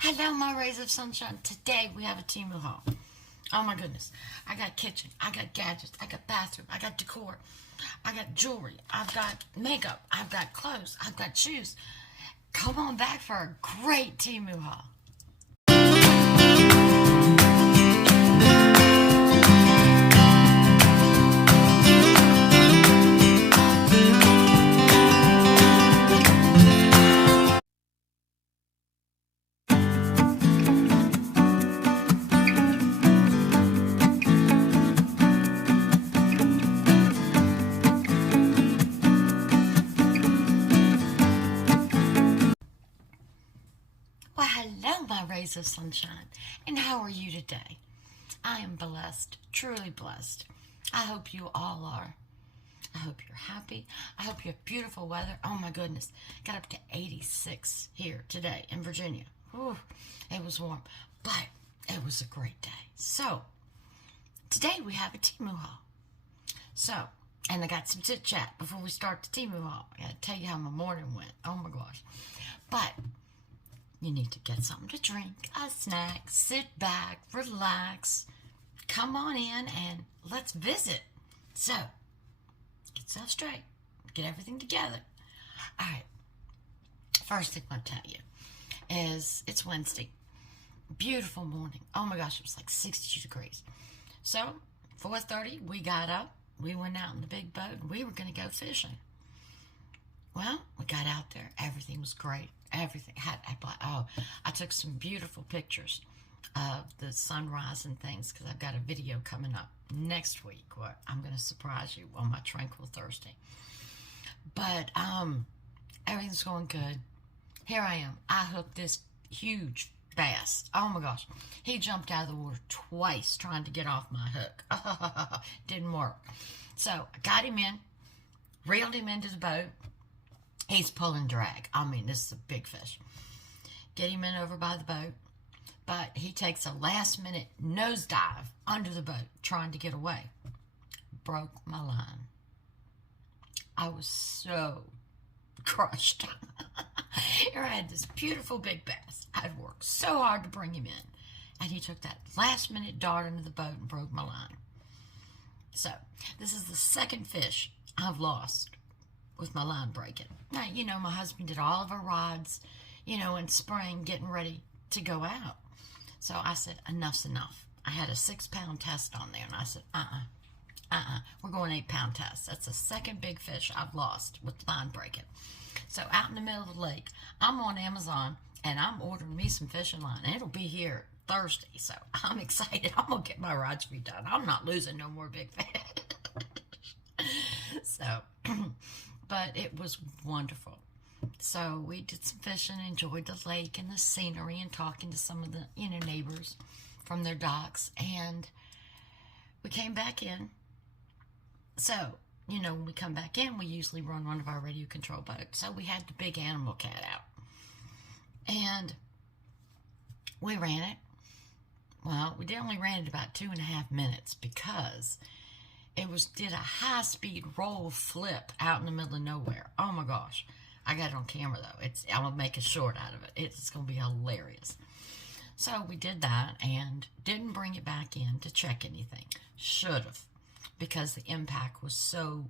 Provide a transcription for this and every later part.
Hello, my rays of sunshine. Today we have a Temu haul. Oh my goodness. I got kitchen, I got gadgets, I got bathroom, I got decor, I got jewelry, I've got makeup, I've got clothes, I've got shoes. Come on back for a great Temu haul. Well, hello, my rays of sunshine, and how are you today? I am blessed, truly blessed. I hope you all are. I hope you're happy. I hope you have beautiful weather. Oh my goodness, got up to 86 here today in Virginia. Whew, it was warm, but it was a great day. So, today we have a Temu haul. So, and I got some chit chat before we start the Temu haul. I gotta tell you how my morning went. Oh my gosh. But you need to get something to drink, a snack, sit back, relax, come on in, and let's visit. So, get yourself straight, get everything together. All right, first thing I'll tell you is it's Wednesday. Beautiful morning. Oh my gosh, it was like 62 degrees. So, 4:30, we got up, we went out in the big boat, and we were going to go fishing. Well, we got out there. Everything was great. Everything had, I took some beautiful pictures of the sunrise and things because I've got a video coming up next week where I'm going to surprise you on my Tranquil Thursday. But everything's going good. Here I am. I hooked this huge bass. Oh my gosh. He jumped out of the water twice trying to get off my hook. Didn't work. So I got him in, reeled him into the boat. He's pulling drag. I mean, this is a big fish. Get him in over by the boat. But he takes a last-minute nosedive under the boat trying to get away. Broke my line. I was so crushed. Here I had this beautiful big bass. I'd worked so hard to bring him in. And he took that last-minute dart into the boat and broke my line. So, this is the second fish I've lost with my line breaking. Now, you know, my husband did all of our rods, in spring, getting ready to go out. So I said, enough's enough. I had a 6-pound test on there, and I said, we're going 8-pound test. That's the second big fish I've lost with line breaking. So out in the middle of the lake, I'm on Amazon, and I'm ordering me some fishing line, and it'll be here Thursday. So I'm excited. I'm going to get my rods redone. I'm not losing no more big fish. So, but it was wonderful. So we did some fishing, enjoyed the lake and the scenery, and talking to some of the neighbors from their docks. And we came back in. So when we come back in, we usually run one of our radio control boats. So we had the big animal cat out, and we ran it. Well, we only ran it about 2.5 minutes because it did a high-speed roll flip out in the middle of nowhere. Oh my gosh. I got it on camera though. I'm going to make a short out of it. It's going to be hilarious. So we did that and didn't bring it back in to check anything. Should have. Because the impact was so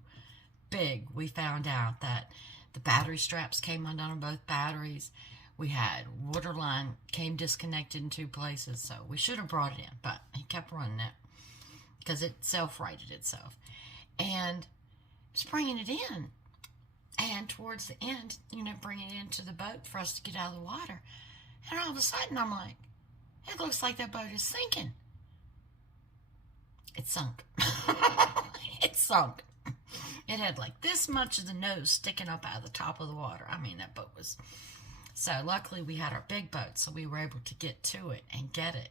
big. We found out that the battery straps came undone on both batteries. We had water line came disconnected in 2 places. So we should have brought it in. But he kept running it because it self-righted itself. And was bringing it in. And towards the end, bringing it into the boat for us to get out of the water. And all of a sudden, I'm like, it looks like that boat is sinking. It sunk. It sunk. It had like this much of the nose sticking up out of the top of the water. I mean, that boat was... So luckily, we had our big boat, so we were able to get to it and get it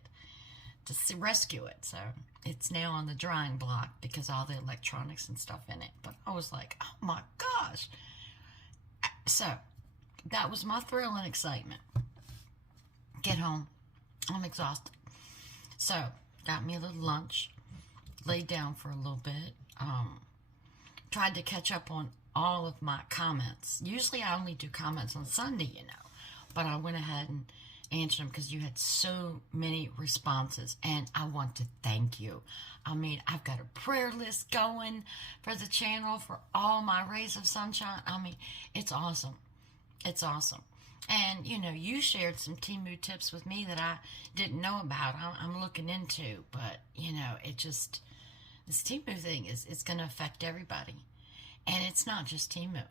to rescue it. So it's now on the drying block because all the electronics and stuff in it. But I was like, oh my gosh. So that was my thrill and excitement. Get home. I'm exhausted. So got me a little lunch. Laid down for a little bit. Tried to catch up on all of my comments. Usually I only do comments on Sunday, but I went ahead answered them because you had so many responses, and I want to thank you. I mean, I've got a prayer list going for the channel for all my rays of sunshine. I mean, it's awesome. It's awesome. And, you know, you shared some Temu tips with me that I didn't know about. I'm looking into, but, you know, this Temu thing it's going to affect everybody. And it's not just Temu.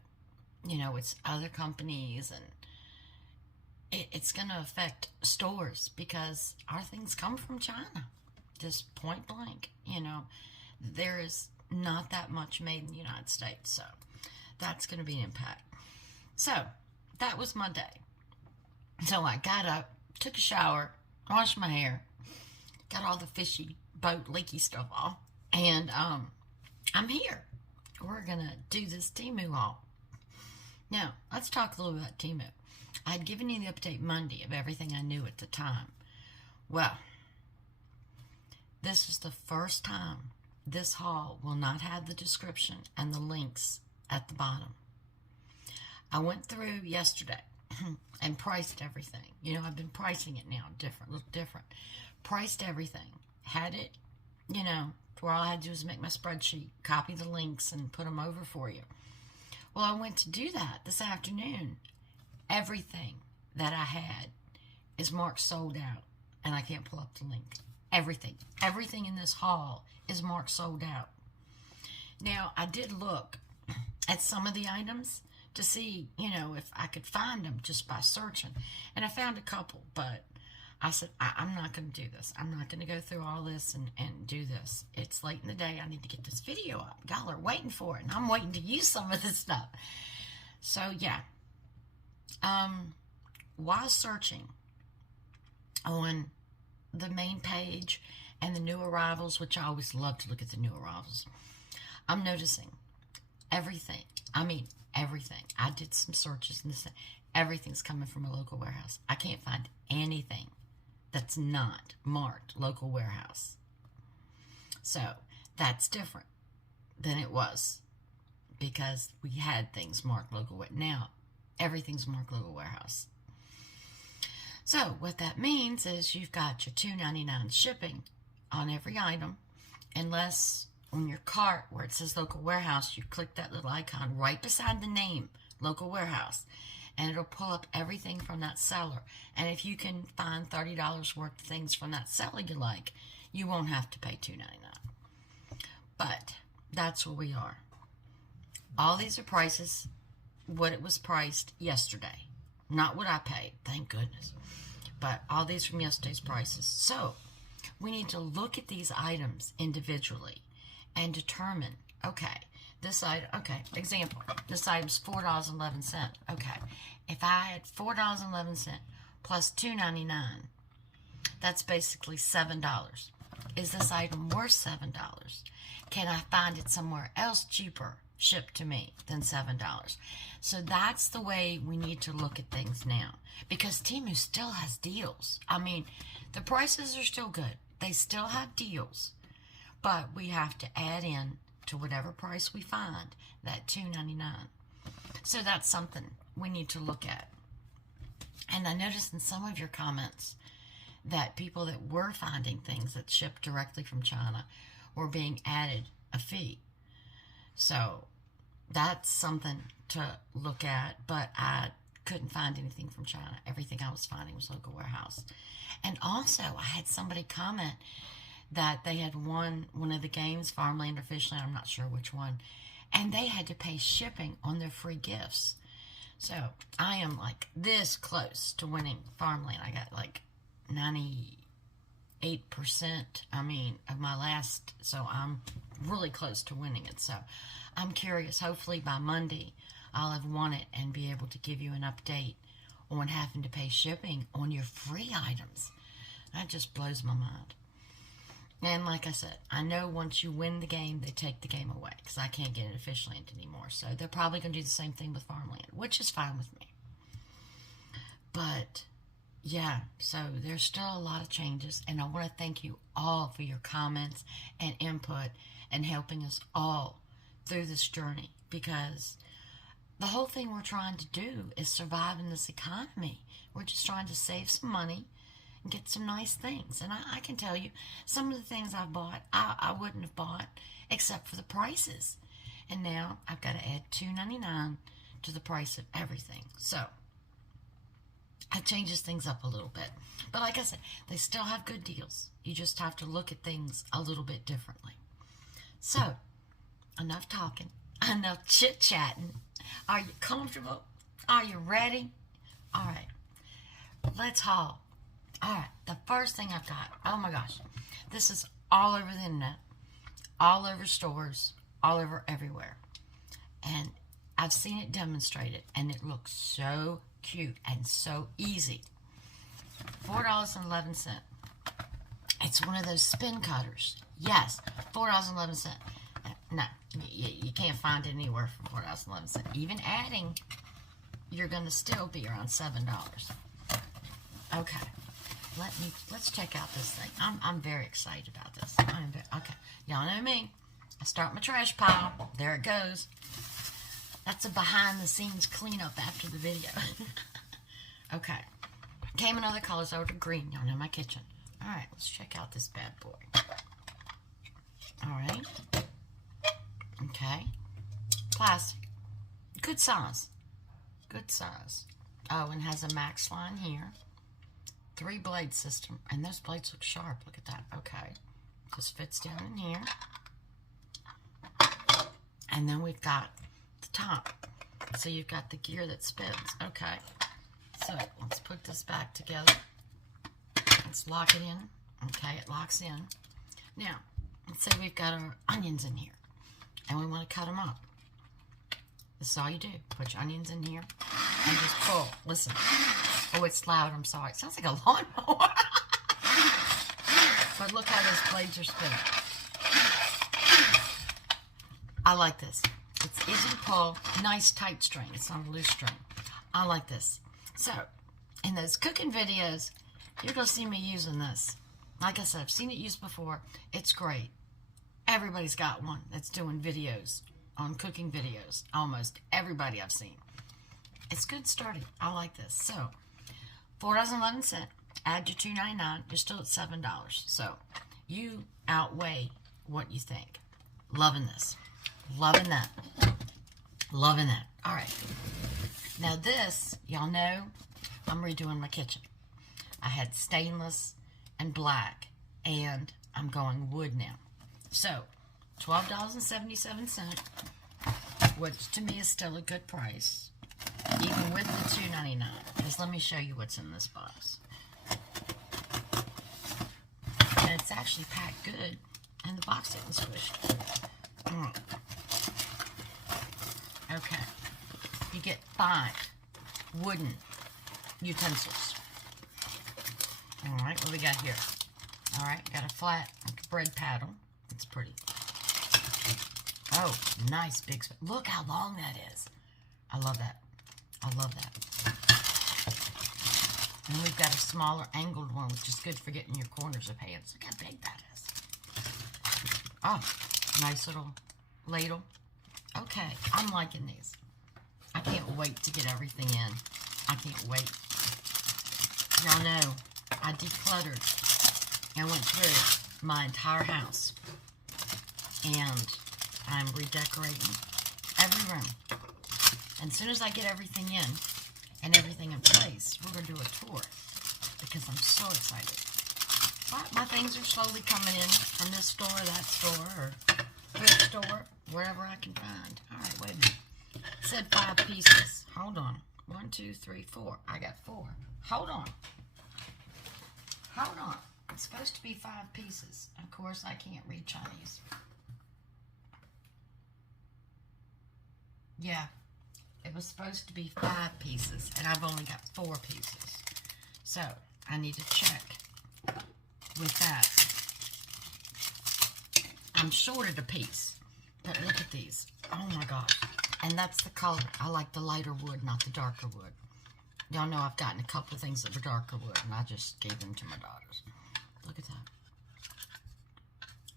You know, it's other companies, and it's going to affect stores because our things come from China. Just point blank. You know, there is not that much made in the United States. So that's going to be an impact. So that was my day. So I got up, took a shower, washed my hair, got all the fishy, boat, leaky stuff off, and I'm here. We're going to do this Temu haul. Now, let's talk a little about Temu. I had given you the update Monday of everything I knew at the time. Well, this is the first time this haul will not have the description and the links at the bottom. I went through yesterday and priced everything. You know, I've been pricing it now, little different. Priced everything. Had it, you know, where all I had to do was make my spreadsheet, copy the links, and put them over for you. Well, I went to do that this afternoon. Everything that I had is marked sold out, and I can't pull up the link. Everything. Everything in this haul is marked sold out. Now, I did look at some of the items to see, you know, if I could find them just by searching. And I found a couple, but I said, I'm not going to do this. I'm not going to go through all this and do this. It's late in the day. I need to get this video up. Y'all are waiting for it, and I'm waiting to use some of this stuff. So, yeah. While searching on the main page and the new arrivals, which I always love to look at the new arrivals, I'm noticing everything. I mean, everything. I did some searches and this. Everything's coming from a local warehouse. I can't find anything that's not marked local warehouse. So that's different than it was because we had things marked local warehouse. Now everything's marked local warehouse. So what that means is you've got your $2.99 shipping on every item, unless on your cart where it says local warehouse, you click that little icon right beside the name, local warehouse, and it'll pull up everything from that seller. And if you can find $30 worth of things from that seller you like, you won't have to pay $2.99. But that's where we are. All these are prices, what it was priced yesterday. Not what I paid, thank goodness. But all these from yesterday's prices. So we need to look at these items individually and determine, okay, this item, okay, example, this item's $4.11. Okay, if I had $4.11 plus $2.99, that's basically $7. Is this item worth $7? Can I find it somewhere else cheaper, shipped to me, than $7? So that's the way we need to look at things now, because Temu still has deals. I mean, the prices are still good. They still have deals, but we have to add in to whatever price we find that $2.99. So that's something we need to look at. And I noticed in some of your comments that people that were finding things that shipped directly from China were being added a fee. So that's something to look at, but I couldn't find anything from China. Everything I was finding was local warehouse. And also, I had somebody comment that they had won one of the games, Farmland or Fishland, I'm not sure which one, and they had to pay shipping on their free gifts. So I am like this close to winning Farmland. I got like 98%, of my last, so I'm really close to winning it. So I'm curious, hopefully by Monday I'll have won it and be able to give you an update on having to pay shipping on your free items. That just blows my mind. And like I said, I know once you win the game, they take the game away because I can't get it at Fishland anymore. So they're probably going to do the same thing with Farmland, which is fine with me. But yeah, so there's still a lot of changes, and I want to thank you all for your comments and input and helping us all through this journey, because the whole thing we're trying to do is survive in this economy. We're just trying to save some money and get some nice things. And I can tell you, some of the things I've bought, I wouldn't have bought except for the prices. And now I've got to add $2.99 to the price of everything. So it changes things up a little bit. But like I said, they still have good deals. You just have to look at things a little bit differently. So, enough talking, enough chit-chatting. Are you comfortable? Are you ready? All right, let's haul. All right, the first thing I've got, oh my gosh, this is all over the internet, all over stores, all over everywhere. And I've seen it demonstrated, and it looks so cute and so easy. $4.11. It's one of those spin cutters. Yes, $4.11. No, you can't find it anywhere for $4.11. Even adding, you're going to still be around $7. Okay, let's check out this thing. I'm very excited about this. Okay, y'all know me. I start my trash pile. There it goes. That's a behind-the-scenes cleanup after the video. Okay. Came in other colors. I ordered green. Y'all know my kitchen. All right, let's check out this bad boy. All right. Okay. Plastic. Good size. Good size. Oh, and has a max line here. 3-blade system. And those blades look sharp. Look at that. Okay. Just fits down in here. And then we've got the top. So you've got the gear that spins. Okay. So let's put this back together. Let's lock it in. Okay, it locks in. Now, let's say we've got our onions in here. And we want to cut them up. This is all you do. Put your onions in here and just pull. Listen. Oh, it's loud. I'm sorry. It sounds like a lawnmower. But look how those blades are spinning. I like this. It's easy to pull. Nice tight string. It's not a loose string. I like this. So, in those cooking videos, you're going to see me using this. Like I said, I've seen it used before. It's great. Everybody's got one that's doing videos on cooking videos. Almost everybody I've seen. It's good starting. I like this. So, $4.11. Add your $2.99. You're still at $7. So, you outweigh what you think. Loving this. Loving that. Loving that. All right. Now this, y'all know, I'm redoing my kitchen. I had stainless and black, and I'm going wood now. So, $12.77, which to me is still a good price, even with the $2.99. Because let me show you what's in this box. And it's actually packed good, and the box isn't squished. Okay. You get 5 wooden utensils. Alright, what do we got here? Alright, got a flat bread paddle. It's pretty. Oh, nice big spoon. Look how long that is. I love that. I love that. And we've got a smaller angled one, which is good for getting your corners of pans. Look how big that is. Oh, nice little ladle. Okay, I'm liking these. I can't wait to get everything in. I can't wait. Y'all know, I decluttered and went through my entire house. And I'm redecorating every room. And as soon as I get everything in and everything in place, we're going to do a tour because I'm so excited. But my things are slowly coming in from this store, that store, or thrift store, wherever I can find. All right, wait a minute. It said 5 pieces. Hold on. 1, 2, 3, 4. I got 4. Hold on. Hold on. It's supposed to be 5 pieces. Of course, I can't read Chinese. Yeah. It was supposed to be 5 pieces, and I've only got 4 pieces. So, I need to check with that. I'm shorted a piece, but look at these. Oh my gosh. And that's the color. I like the lighter wood, not the darker wood. Y'all know I've gotten a couple of things that were darker wood, and I just gave them to my daughters. Look at that.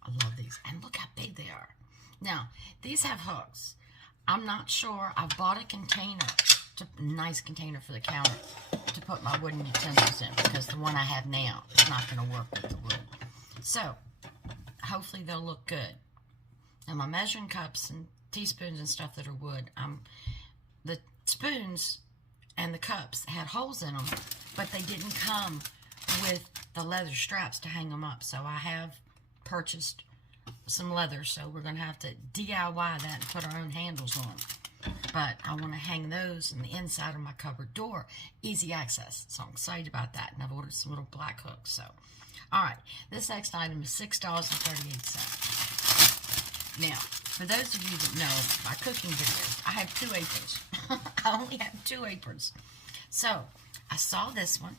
I love these. And look how big they are. Now, these have hooks. I'm not sure. I bought a container, a nice container for the counter to put my wooden utensils in, because the one I have now is not going to work with the wood. So, hopefully they'll look good. Now my measuring cups and teaspoons and stuff that are wood, the spoons and the cups had holes in them, but they didn't come with the leather straps to hang them up. So I have purchased some leather, so we're going to have to DIY that and put our own handles on. But I want to hang those in the inside of my cupboard door. Easy access. So I'm excited about that. And I've ordered some little black hooks. So, alright. This next item is $6.38. Now, for those of you that know my cooking videos, I have 2 aprons. I only have 2 aprons. So, I saw this one,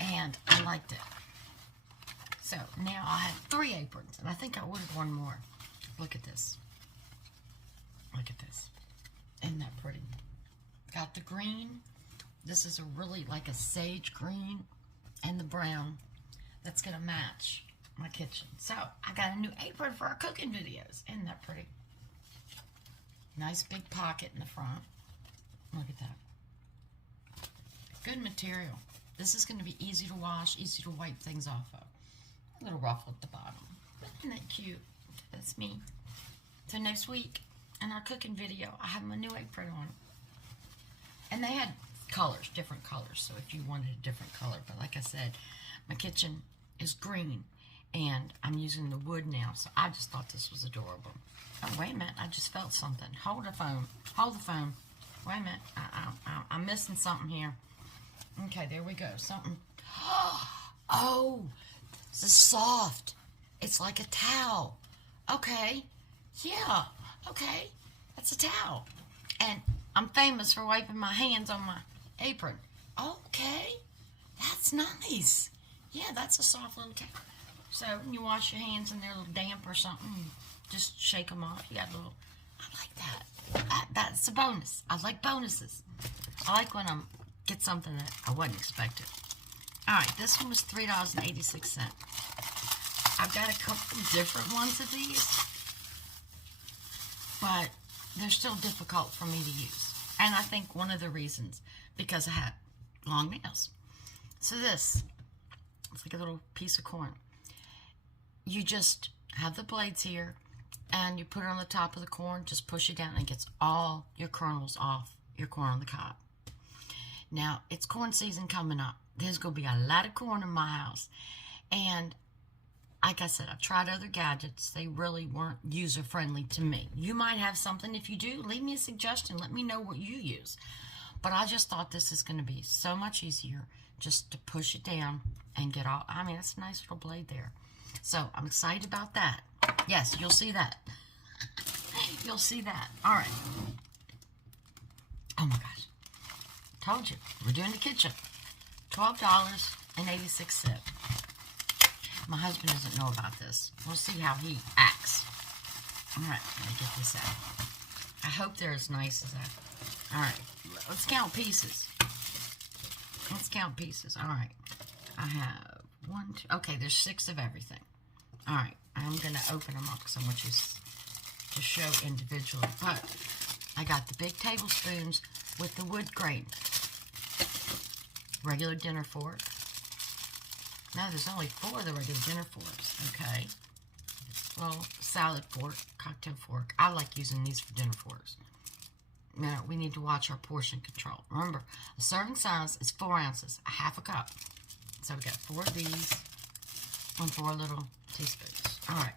and I liked it. So, now I have 3 aprons, and I think I ordered one more. Look at this. Look at this. Isn't that pretty? Got the green. This is a really like a sage green, and the brown. That's going to match my kitchen. So, I got a new apron for our cooking videos. Isn't that pretty? Nice big pocket in the front. Look at that. Good material. This is going to be easy to wash, easy to wipe things off of. A little ruffle at the bottom. Isn't that cute? That's me. So next week, in our cooking video, I have my new apron on. And they had colors, different colors. So if you wanted a different color. But like I said, my kitchen is green. And I'm using the wood now. So I just thought this was adorable. Oh, wait a minute. I just felt something. Hold the phone. Hold the phone. Wait a minute. I'm missing something here. Okay, there we go. Something. Oh, this is soft. It's like a towel. Okay. Yeah. Okay. That's a towel. And I'm famous for wiping my hands on my apron. Okay. That's nice. Yeah, that's a soft little towel. So when you wash your hands and they're a little damp or something, just shake them off. You got a little. I like that. That's a bonus. I like bonuses. I like when I get something that I wasn't expecting. Alright, this one was $3.86. I've got a couple different ones of these, but they're still difficult for me to use. And I think one of the reasons, because I had long nails. So this, it's like a little piece of corn. You just have the blades here, and you put it on the top of the corn, just push it down, and it gets all your kernels off your corn on the cob. Now, it's corn season coming up. There's going to be a lot of corn in my house. And like I said, I've tried other gadgets. They really weren't user-friendly to me. You might have something. If you do, leave me a suggestion. Let me know what you use. But I just thought this is going to be so much easier just to push it down and get all. I mean, it's a nice little blade there. So, I'm excited about that. Yes, you'll see that. You'll see that. All right. Oh, my gosh. Told you. We're doing the kitchen. $12.86. My husband doesn't know about this. We'll see how he acts. All right. Let me get this out. I hope they're as nice as that. All right. Let's count pieces. Let's count pieces. All right. I have 1, 2. Okay, there's 6 of everything. All right. I'm going to open them up because I want you to show individually. But I got the big tablespoons with the wood grain. Regular dinner fork. No, there's only 4 of the regular dinner forks. Okay. Well, salad fork, cocktail fork. I like using these for dinner forks. Now, we need to watch our portion control. Remember, a serving size is 4 ounces, a half a cup. So we got 4 of these and 4 little teaspoons. All right.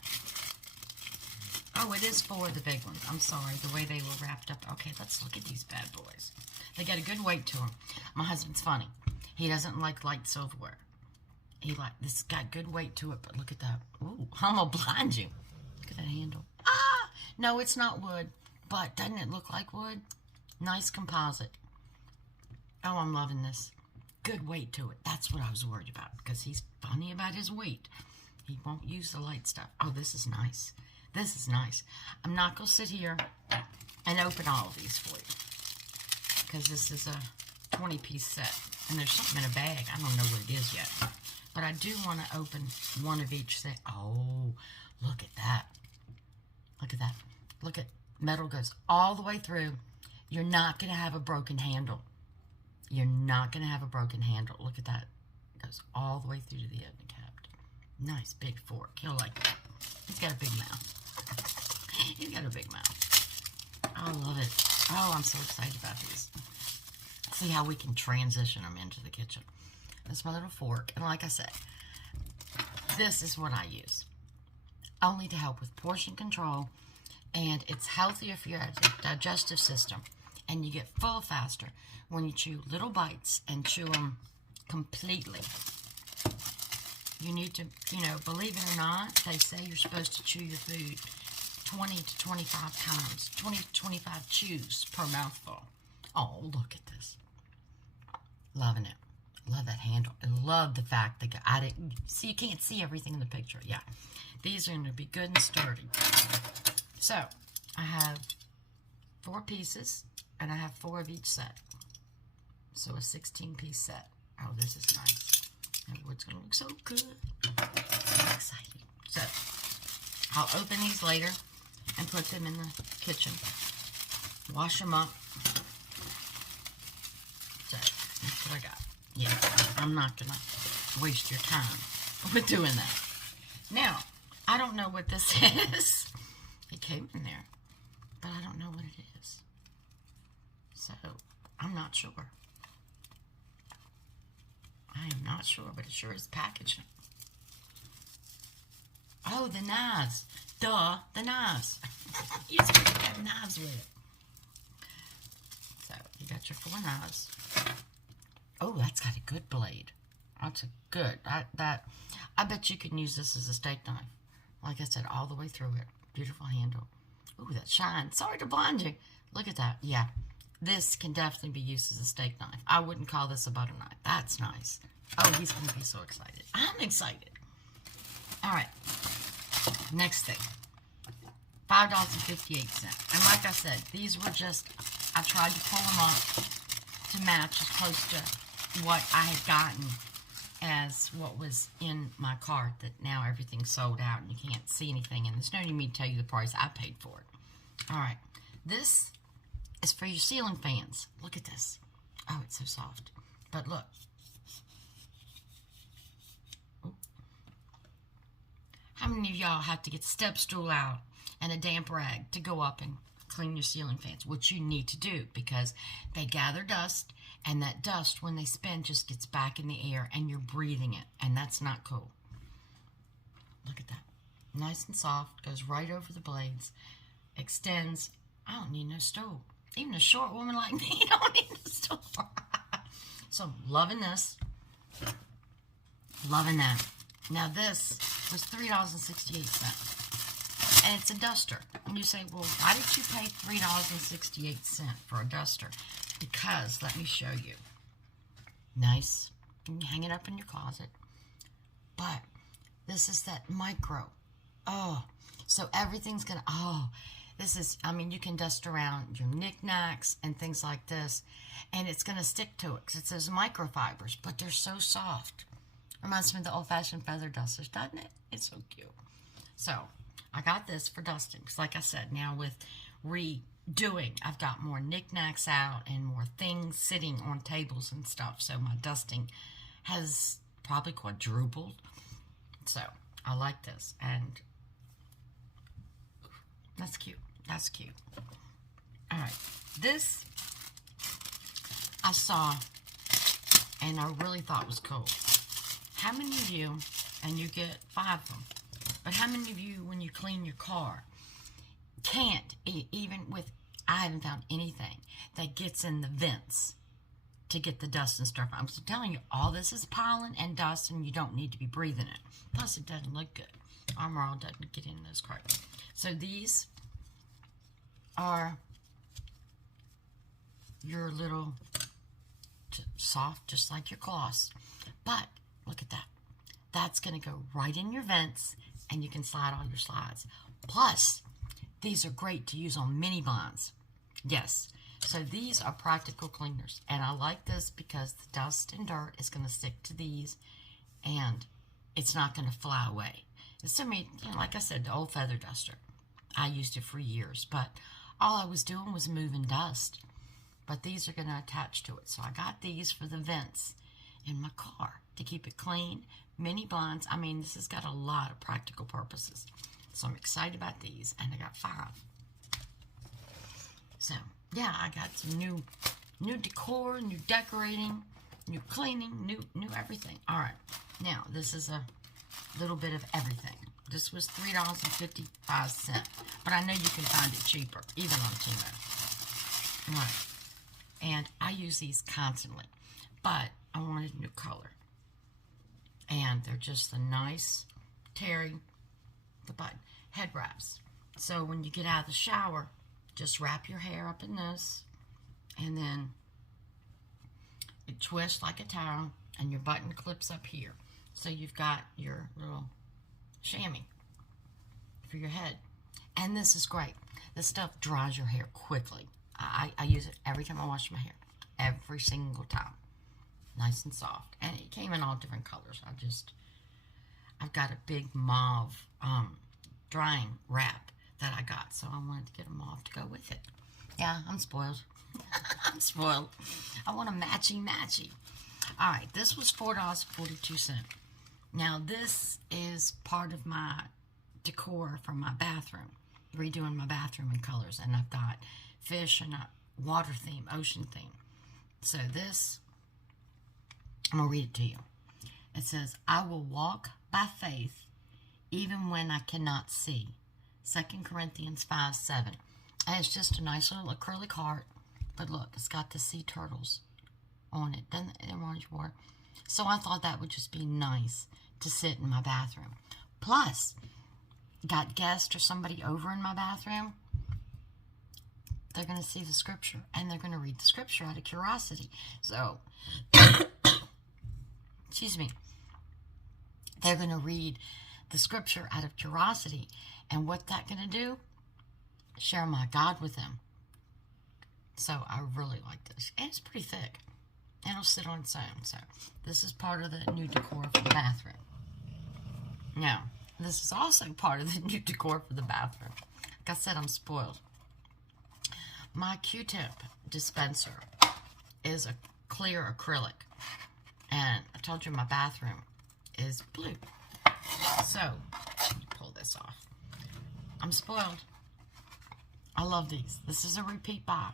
Oh, it is 4 of the big ones. I'm sorry, the way they were wrapped up. Okay, let's look at these bad boys. They got a good weight to them. My husband's funny. He doesn't like light silverware. This has got good weight to it, but look at that. Ooh, I'm gonna blind you. Look at that handle. Ah! No, it's not wood, but doesn't it look like wood? Nice composite. Oh, I'm loving this. Good weight to it. That's what I was worried about, because he's funny about his weight. He won't use the light stuff. Oh, this is nice. This is nice. I'm not gonna sit here and open all of these for you, because this is a 20-piece set, and there's something in a bag. I don't know what it is yet. But I do want to open one of each set. Oh, look at that. Look at that. Look at Metal goes all the way through. You're not going to have a broken handle. You're not going to have a broken handle. Look at that. It goes all the way through to the end and capped. Nice big fork. He'll like that. He's got a big mouth. He's got a big mouth. I love it. Oh, I'm so excited about these. See how we can transition them into the kitchen. That's my little fork. And like I said, this is what I use. Only to help with portion control. And it's healthier for your digestive system. And you get full faster when you chew little bites and chew them completely. You need to, believe it or not, they say you're supposed to chew your food 20 to 25 times, 20 to 25 chews per mouthful. Oh, look at this. Loving it. Love that handle. I love the fact that I didn't see, you can't see everything in the picture. Yeah, these are going to be good and sturdy. So, I have 4 pieces, and I have 4 of each set. So, a 16-piece set. Oh, this is nice. And wood's going to look so good. I'm excited. So, I'll open these later and put them in the kitchen. Wash them up. So, that's what I got. Yeah, I'm not going to waste your time with doing that. Now, I don't know what this is. It came in there, but I don't know what it is. So, I'm not sure. I am not sure, but it sure is packaged. Oh, the knives. Duh, the knives. You're supposed to have knives with it. So, you got your 4 knives. Oh, that's got a good blade. That's a good. I bet you can use this as a steak knife. Like I said, all the way through it. Beautiful handle. Ooh, that shine. Sorry to blind you. Look at that. Yeah. This can definitely be used as a steak knife. I wouldn't call this a butter knife. That's nice. Oh, he's going to be so excited. I'm excited. All right. Next thing. $5.58. And like I said, these were just, I tried to pull them up to match as close to what I had gotten as what was in my cart, that now everything's sold out and you can't see anything, and there's no need for me to tell you the price I paid for it. All right, this is for your ceiling fans. Look at this. Oh, it's so soft. But look. Ooh. How many of y'all have to get the step stool out and a damp rag to go up and clean your ceiling fans? Which you need to do, because they gather dust, and that dust, when they spin, just gets back in the air, and you're breathing it, and that's not cool. Look at that. Nice and soft. Goes right over the blades. Extends. I don't need no stove. Even a short woman like me don't need a stove. So, I'm loving this. Loving that. Now, this was $3.68. And it's a duster. And you say, well, why did you pay $3.68 for a duster? Because, let me show you. Nice. You can hang it up in your closet. But this is that micro. Oh, so everything's going to, this is, you can dust around your knickknacks and things like this. And it's going to stick to it because it says microfibers. But they're so soft. Reminds me of the old-fashioned feather dusters, doesn't it? It's so cute. So, I got this for dusting. Because like I said, now with redoing, I've got more knickknacks out and more things sitting on tables and stuff. So my dusting has probably quadrupled. So I like this. And that's cute. That's cute. All right. This I saw and I really thought was cool. How many of you, and you get 5 of them, but how many of you, when you clean your car, can't, even with, I haven't found anything that gets in the vents to get the dust and stuff. I'm telling you, all this is pollen and dust, and you don't need to be breathing it. Plus, it doesn't look good. Armor All doesn't get in those carts. So these are your little soft, just like your cloths. But look at that. That's going to go right in your vents, and you can slide all your slides. Plus, these are great to use on mini blinds. Yes. So these are practical cleaners. And I like this because the dust and dirt is going to stick to these, and it's not going to fly away. It's to me, like I said, the old feather duster. I used it for years, but all I was doing was moving dust. But these are going to attach to it. So I got these for the vents in my car to keep it clean. Mini blinds. I mean, this has got a lot of practical purposes. So I'm excited about these. And I got 5. So, yeah, I got some new decor, new decorating, new cleaning, new everything. All right. Now, this is a little bit of everything. This was $3.55. But I know you can find it cheaper, even on Temu. All right. And I use these constantly. But I wanted a new color. And they're just a nice terry, the button, head wraps. So when you get out of the shower, just wrap your hair up in this. And then it twists like a towel. And your button clips up here. So you've got your little chamois for your head. And this is great. This stuff dries your hair quickly. I use it every time I wash my hair. Every single time. Nice and soft. And it came in all different colors. I've got a big mauve drying wrap that I got. So I wanted to get a mauve to go with it. Yeah, I'm spoiled. I'm spoiled. I want a matchy. All right, this was $4.42. Now, this is part of my decor for my bathroom. Redoing my bathroom in colors. And I've got fish and a water theme, ocean theme. So this, I'm going to read it to you. It says, I will walk by faith even when I cannot see. 2 Corinthians 5:7. And it's just a nice little acrylic heart. But look, it's got the sea turtles on it. Doesn't it orange water? So I thought that would just be nice to sit in my bathroom. Plus, got guests or somebody over in my bathroom, they're going to see the scripture, and they're going to read the scripture out of curiosity. So, excuse me, they're going to read the scripture out of curiosity, and what that's going to do, share my God with them. So I really like this, and it's pretty thick, and it'll sit on its own. So this is part of the new decor for the bathroom. Now, this is also part of the new decor for the bathroom. Like I said, I'm spoiled. My Q-tip dispenser is a clear acrylic. And I told you my bathroom is blue. So, let me pull this off. I'm spoiled. I love these. This is a repeat buy.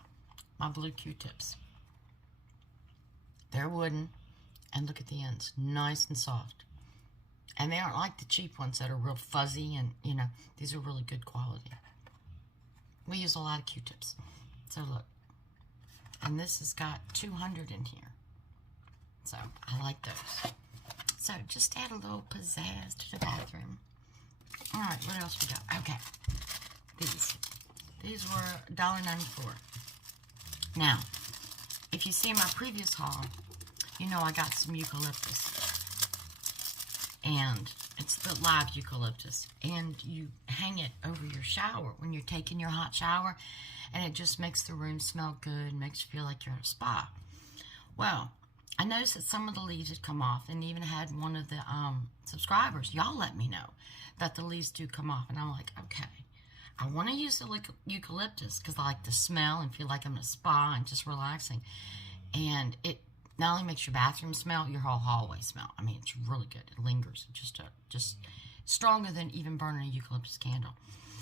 My blue Q-tips. They're wooden. And look at the ends. Nice and soft. And they aren't like the cheap ones that are real fuzzy and, you know, these are really good quality. We use a lot of Q-tips. So look. And this has got 200 in here. So I like those. So just add a little pizzazz to the bathroom. All right, what else we got? Okay. These were $1.94. Now, if you see my previous haul, you know I got some eucalyptus. And it's the live eucalyptus. And you hang it over your shower when you're taking your hot shower. And it just makes the room smell good. Makes you feel like you're at a spa. Well, I noticed that some of the leaves had come off. And even had one of the subscribers, y'all let me know that the leaves do come off. And I'm like, okay. I want to use the eucalyptus because I like the smell and feel like I'm in a spa and just relaxing. And it not only makes your bathroom smell, your whole hallway smell. I mean, it's really good. It lingers. Just stronger than even burning a eucalyptus candle.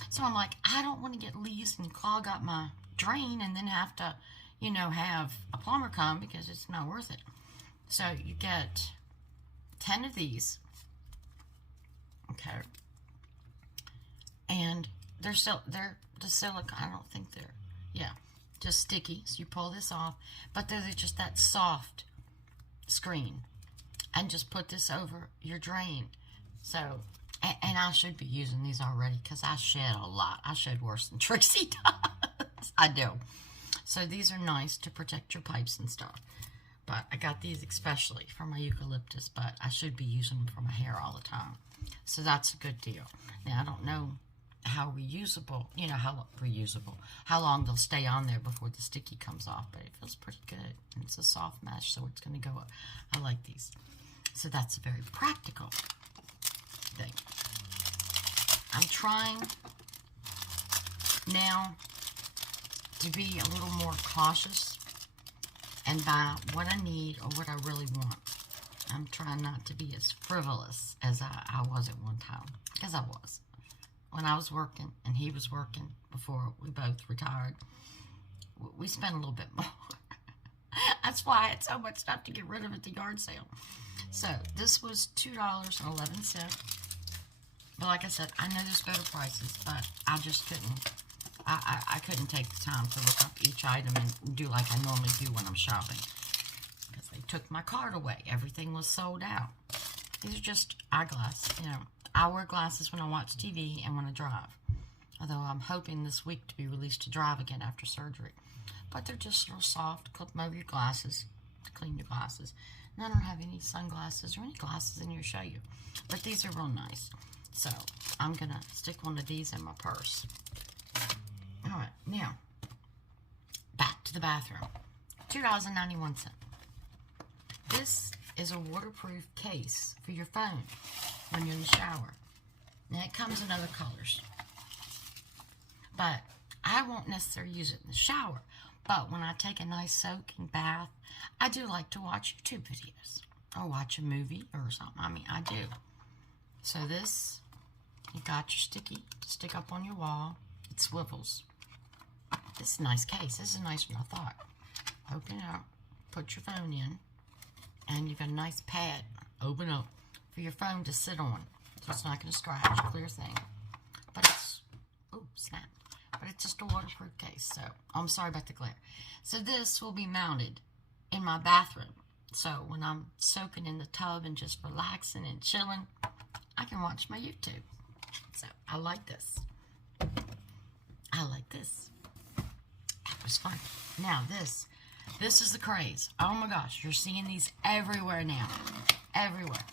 So I'm like, I don't want to get leaves and clog up my drain and then have to, you know, have a plumber come because it's not worth it. So you get 10 of these. Okay. And they're the silicone. I don't think they're, yeah, just sticky. So you pull this off. But they're just that soft screen. And just put this over your drain. So, and I should be using these already because I shed a lot. I shed worse than Trixie does. I do. So these are nice to protect your pipes and stuff. But I got these especially for my eucalyptus. But I should be using them for my hair all the time. So that's a good deal. Now, I don't know how reusable, you know, how long they'll stay on there before the sticky comes off, but it feels pretty good, and it's a soft mesh, so it's going to go up. I like these. So that's a very practical thing. I'm trying now to be a little more cautious and buy what I need or what I really want. I'm trying not to be as frivolous as I was at one time, because I was. When I was working and he was working before we both retired, we spent a little bit more. That's why I had so much stuff to get rid of at the yard sale. So this was $2.11. But like I said, I know there's better prices, but I just couldn't. I couldn't take the time to look up each item and do like I normally do when I'm shopping, because they took my cart away. Everything was sold out. These are just eyeglasses. You know, I wear glasses when I watch TV and when I drive. Although I'm hoping this week to be released to drive again after surgery. But they're just real soft. Clip them over your glasses to clean your glasses. And I don't have any sunglasses or any glasses in here to show you. But these are real nice. So I'm going to stick one of these in my purse. All right, now, back to the bathroom. $2.91. This is a waterproof case for your phone when you're in the shower. Now, it comes in other colors. But I won't necessarily use it in the shower. But when I take a nice soaking bath, I do like to watch YouTube videos. Or watch a movie or something. I mean, I do. So this, you got your sticky to stick up on your wall. It swivels. This is a nice case. This is nicer than I thought. Open it up, put your phone in, and you've got a nice pad. Open up for your phone to sit on. So it's not going to scratch. Clear thing. But it's, oh, snap. But it's just a waterproof case. So, I'm sorry about the glare. So this will be mounted in my bathroom. So when I'm soaking in the tub and just relaxing and chilling, I can watch my YouTube. So I like this. I like this. That was fun. Now this is the craze. Oh my gosh, you're seeing these everywhere now. Everywhere.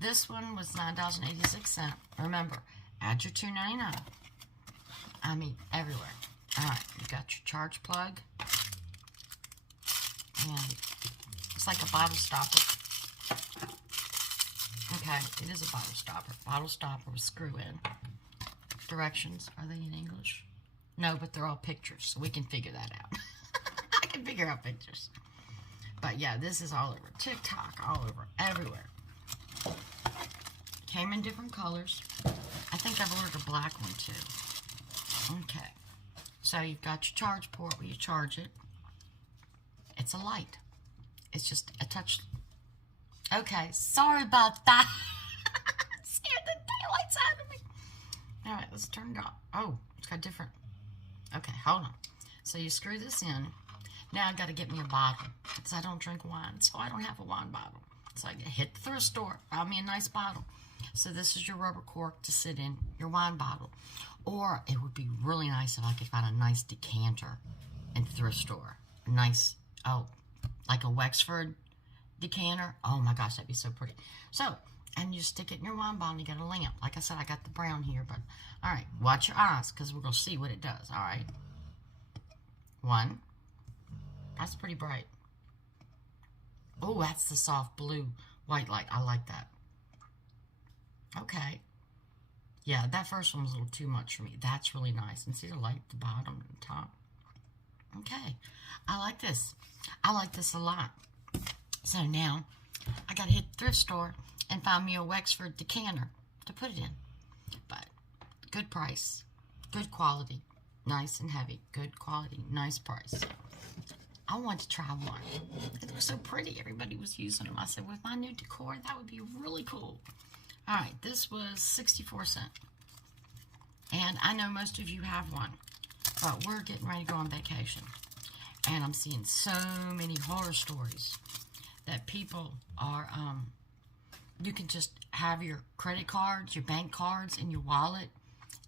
This one was $9.86. Remember, add your $2.99. I mean, everywhere. Alright, you got your charge plug. And it's like a bottle stopper. Okay, it is a bottle stopper. Bottle stopper with screw in. Directions, are they in English? No, but they're all pictures, so we can figure that out. I can figure out pictures. But yeah, this is all over TikTok, all over, everywhere. Came in different colors. I think I've ordered a black one too. Okay, so you've got your charge port where you charge it. It's a light. It's just a touch. Okay, sorry about that. Scared the daylights out of me. All right, let's turn it off. Oh, it's got different. Okay, hold on. So you screw this in. Now I got to get me a bottle because I don't drink wine, so I don't have a wine bottle. So I hit the thrift store, found me a nice bottle. So this is your rubber cork to sit in your wine bottle. Or it would be really nice if I could find a nice decanter in the thrift store. A nice, oh, like a Wexford decanter. Oh my gosh, that'd be so pretty. So, and you stick it in your wine bottle and you got a lamp. Like I said, I got the brown here, but all right, watch your eyes because we're going to see what it does. All right. One. That's pretty bright. Oh, that's the soft blue white light. I like that. Okay. Yeah, that first one was a little too much for me. That's really nice. And see the light at the bottom and the top. Okay. I like this. I like this a lot. So now, I got to hit the thrift store and find me a Wexford decanter to put it in. But, good price. Good quality. Nice and heavy. Good quality. Nice price. I wanted to try one. They were so pretty. Everybody was using them. I said, with my new decor, that would be really cool. All right, this was 64 cents. And I know most of you have one. But we're getting ready to go on vacation. And I'm seeing so many horror stories that people are, you can just have your credit cards, your bank cards in your wallet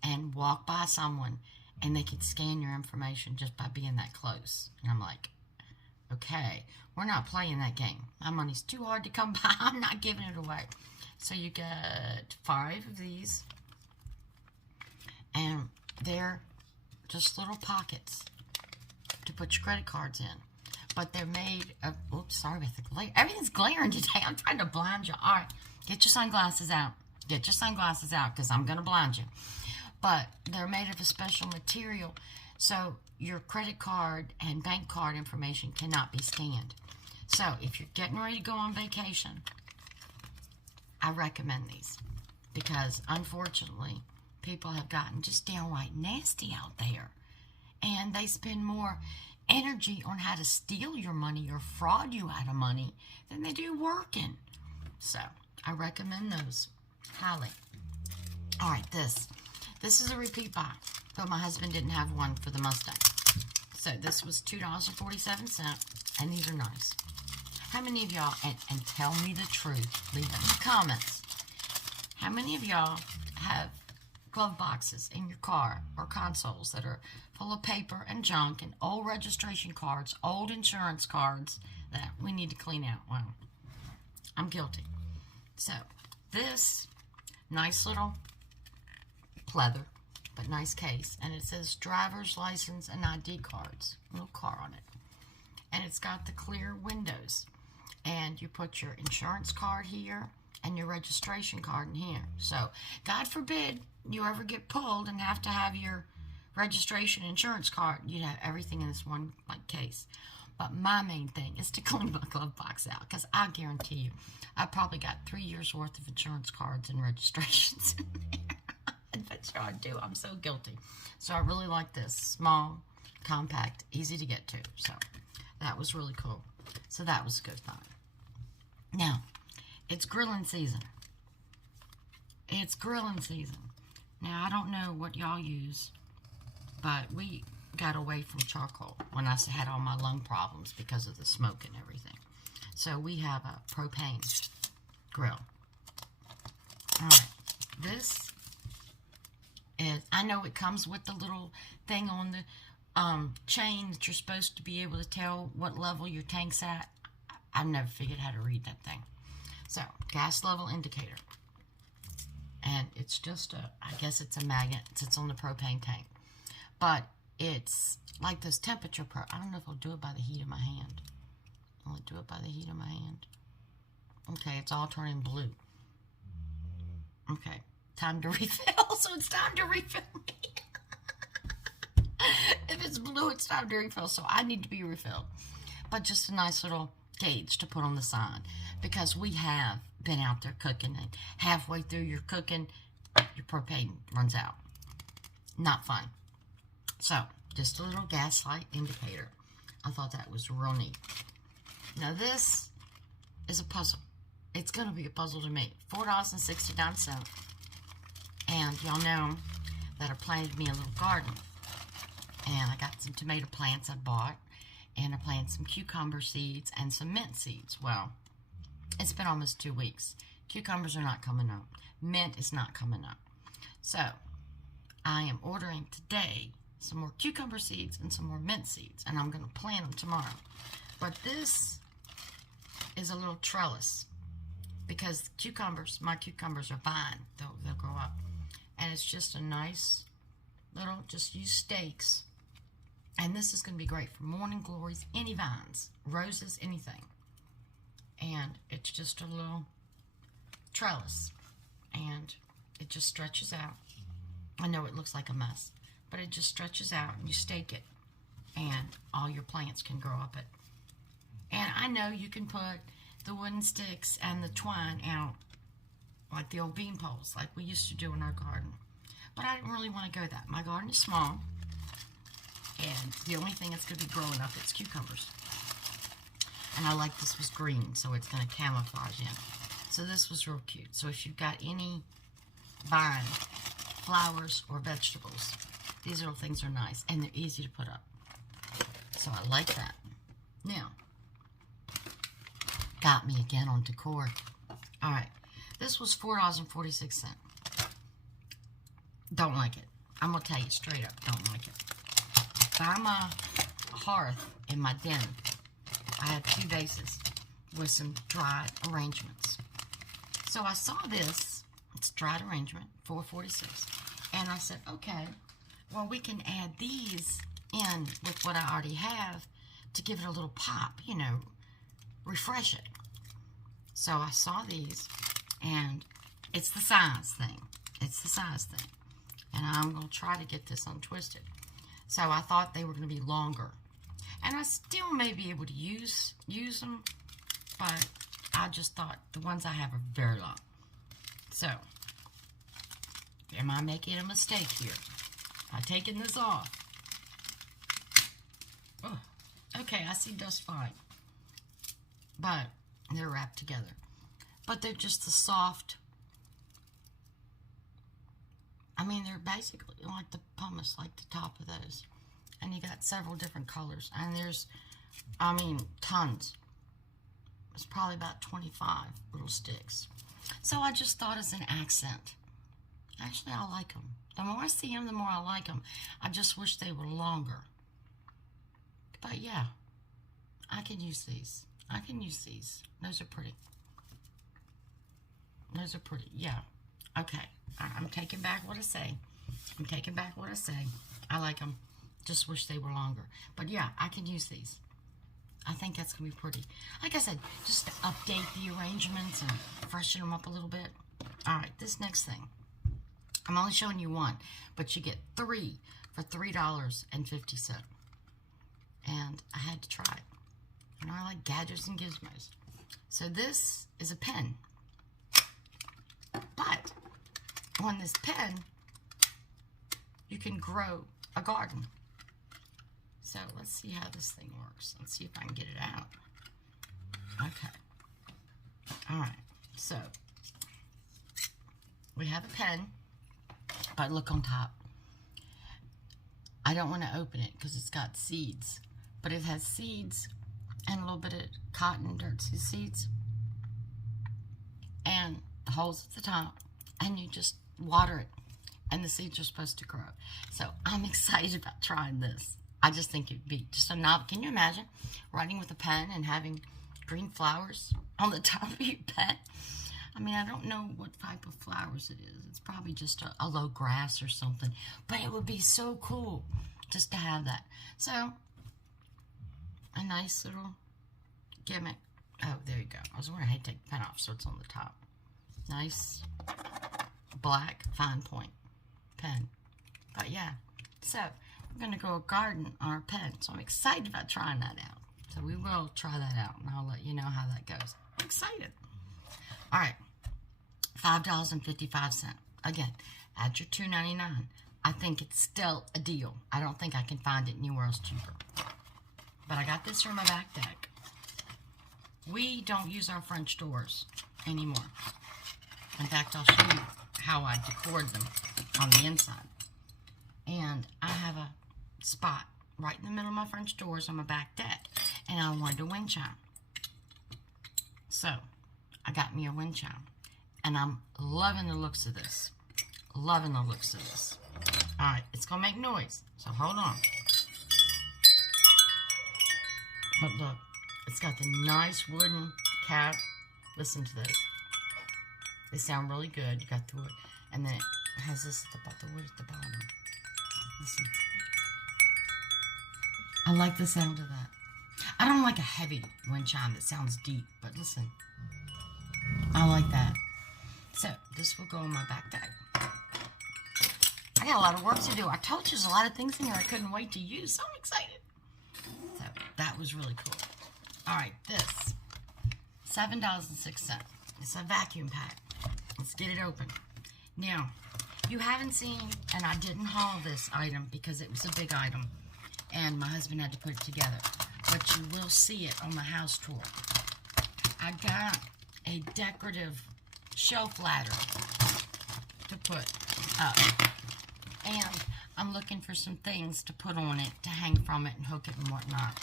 and walk by someone and they can scan your information just by being that close. And I'm like, okay, we're not playing that game. My money's too hard to come by. I'm not giving it away. So you get 5 of these. And they're just little pockets to put your credit cards in. But they're made of, oops, sorry about the glare. Everything's glaring today. I'm trying to blind you. All right, get your sunglasses out. Get your sunglasses out because I'm going to blind you. But they're made of a special material. So your credit card and bank card information cannot be scanned. So if you're getting ready to go on vacation, I recommend these, because unfortunately people have gotten just downright nasty out there, and they spend more energy on how to steal your money or fraud you out of money than they do working. So I recommend those highly. All right, this is a repeat buy, but my husband didn't have one for the Mustang. So this was $2.47, and these are nice. How many of y'all, and tell me the truth, leave it in the comments, how many of y'all have glove boxes in your car or consoles that are full of paper and junk and old registration cards, old insurance cards that we need to clean out? Well, I'm guilty. So this nice little pleather, but nice case, and it says driver's license and ID cards, little car on it, and it's got the clear windows, and you put your insurance card here and your registration card in here. So God forbid you ever get pulled and have to have your registration insurance card, you'd have everything in this one like case. But my main thing is to clean my glove box out, because I guarantee you I probably got 3 years worth of insurance cards and registrations in there. I bet you I do. I'm so guilty. So I really like this. Small, compact, easy to get to. So that was really cool. So that was a good find. Now, it's grilling season. It's grilling season. Now, I don't know what y'all use, but we got away from charcoal when I had all my lung problems because of the smoke and everything. So we have a propane grill. All right. This is, I know it comes with the little thing on the chain that you're supposed to be able to tell what level your tank's at. I've never figured how to read that thing. So, gas level indicator. And it's just I guess it's a magnet. It sits on the propane tank. But it's like those temperature I don't know if I'll do it by the heat of my hand. Will it do it by the heat of my hand? Okay, it's all turning blue. Okay, time to refill. So it's time to refill me. If it's blue, it's time to refill. So I need to be refilled. But just a nice little gauge to put on the side, because we have been out there cooking, and halfway through your cooking, your propane runs out. Not fun. So, just a little gas light indicator. I thought that was real neat. Now, this is a puzzle. It's going to be a puzzle to me. $4.69. And y'all know that I planted me a little garden. And I got some tomato plants I bought. And I planted some cucumber seeds and some mint seeds. Well, it's been almost 2 weeks. Cucumbers are not coming up. Mint is not coming up. So, I am ordering today some more cucumber seeds and some more mint seeds, and I'm going to plant them tomorrow. But this is a little trellis, because my cucumbers are vine. They'll grow up. And it's just a nice little, just use stakes. And this is going to be great for morning glories, any vines, roses, anything. And it's just a little trellis, and it just stretches out. I know it looks like a mess, but it just stretches out, and you stake it, and all your plants can grow up it. And I know you can put the wooden sticks and the twine out like the old bean poles, like we used to do in our garden. But I didn't really want to go that. My garden is small, and the only thing that's going to be growing up is cucumbers. And I like this was green, so it's going to camouflage in. So this was real cute. So if you've got any vine, flowers, or vegetables, these little things are nice, and they're easy to put up. So I like that. Now, got me again on decor. All right, this was $4.46. Don't like it. I'm going to tell you straight up, don't like it. By my hearth in my den, I had 2 vases with some dried arrangements. So I saw this, it's dried arrangement, $4.46, and I said, okay, well, we can add these in with what I already have to give it a little pop, you know, refresh it. So I saw these, and it's the size thing. It's the size thing. And I'm going to try to get this untwisted. So I thought they were going to be longer. And I still may be able to use them, but I just thought the ones I have are very long. So, am I making a mistake here? By taking this off? Oh, okay, I see just fine. But they're wrapped together. But they're just the soft. I mean, they're basically like the pumice, like the top of those. And you got several different colors. And there's, I mean, tons. It's probably about 25 little sticks. So I just thought as an accent. Actually, I like them. The more I see them, the more I like them. I just wish they were longer. But yeah, I can use these. I can use these. Those are pretty. Those are pretty. Yeah. Okay. I'm taking back what I say. I'm taking back what I say. I like them. Just wish they were longer. But yeah, I can use these. I think that's going to be pretty. Like I said, just to update the arrangements and freshen them up a little bit. All right, this next thing. I'm only showing you one, but you get 3 for $3.50. And I had to try it. You know, I like gadgets and gizmos. So this is a pen. But on this pen, you can grow a garden. So let's see how this thing works. Let's see if I can get it out. Okay. All right. So we have a pen, but look on top. I don't want to open it because it's got seeds, but it has seeds and a little bit of cotton dirt seeds and the holes at the top, and you just water it and the seeds are supposed to grow. So I'm excited about trying this. I just think it'd be just a novel. Can you imagine writing with a pen and having green flowers on the top of your pen? I mean, I don't know what type of flowers it is. It's probably just a low grass or something. But it would be so cool just to have that. So, a nice little gimmick. Oh, there you go. I was wondering how to take the pen off so it's on the top. Nice black fine point pen. But yeah, so we're going to grow a garden on our pen. So I'm excited about trying that out. So we will try that out, and I'll let you know how that goes. I'm excited. All right, $5.55. Again, add your $2.99. I think it's still a deal. I don't think I can find it anywhere else cheaper. But I got this from my back deck. We don't use our French doors anymore. In fact, I'll show you how I decored them on the inside. And I have a spot right in the middle of my French doors on my back deck. And I wanted a wind chime. So, I got me a wind chime. And I'm loving the looks of this. Loving the looks of this. Alright, it's going to make noise. So, hold on. But look, it's got the nice wooden cap. Listen to this. They sound really good. You got the wood. And then it has this at the wood at the bottom. Listen. I like the sound of that. I don't like a heavy wind chime that sounds deep, but listen. I like that. So, this will go in my back deck. I got a lot of work to do. I told you there's a lot of things in here I couldn't wait to use, so I'm excited. So, that was really cool. Alright, this. $7.06. It's a vacuum pack. Let's get it open. Now, you haven't seen, and I didn't haul this item because it was a big item, and my husband had to put it together. But you will see it on the house tour. I got a decorative shelf ladder to put up. And I'm looking for some things to put on it, to hang from it and hook it and whatnot.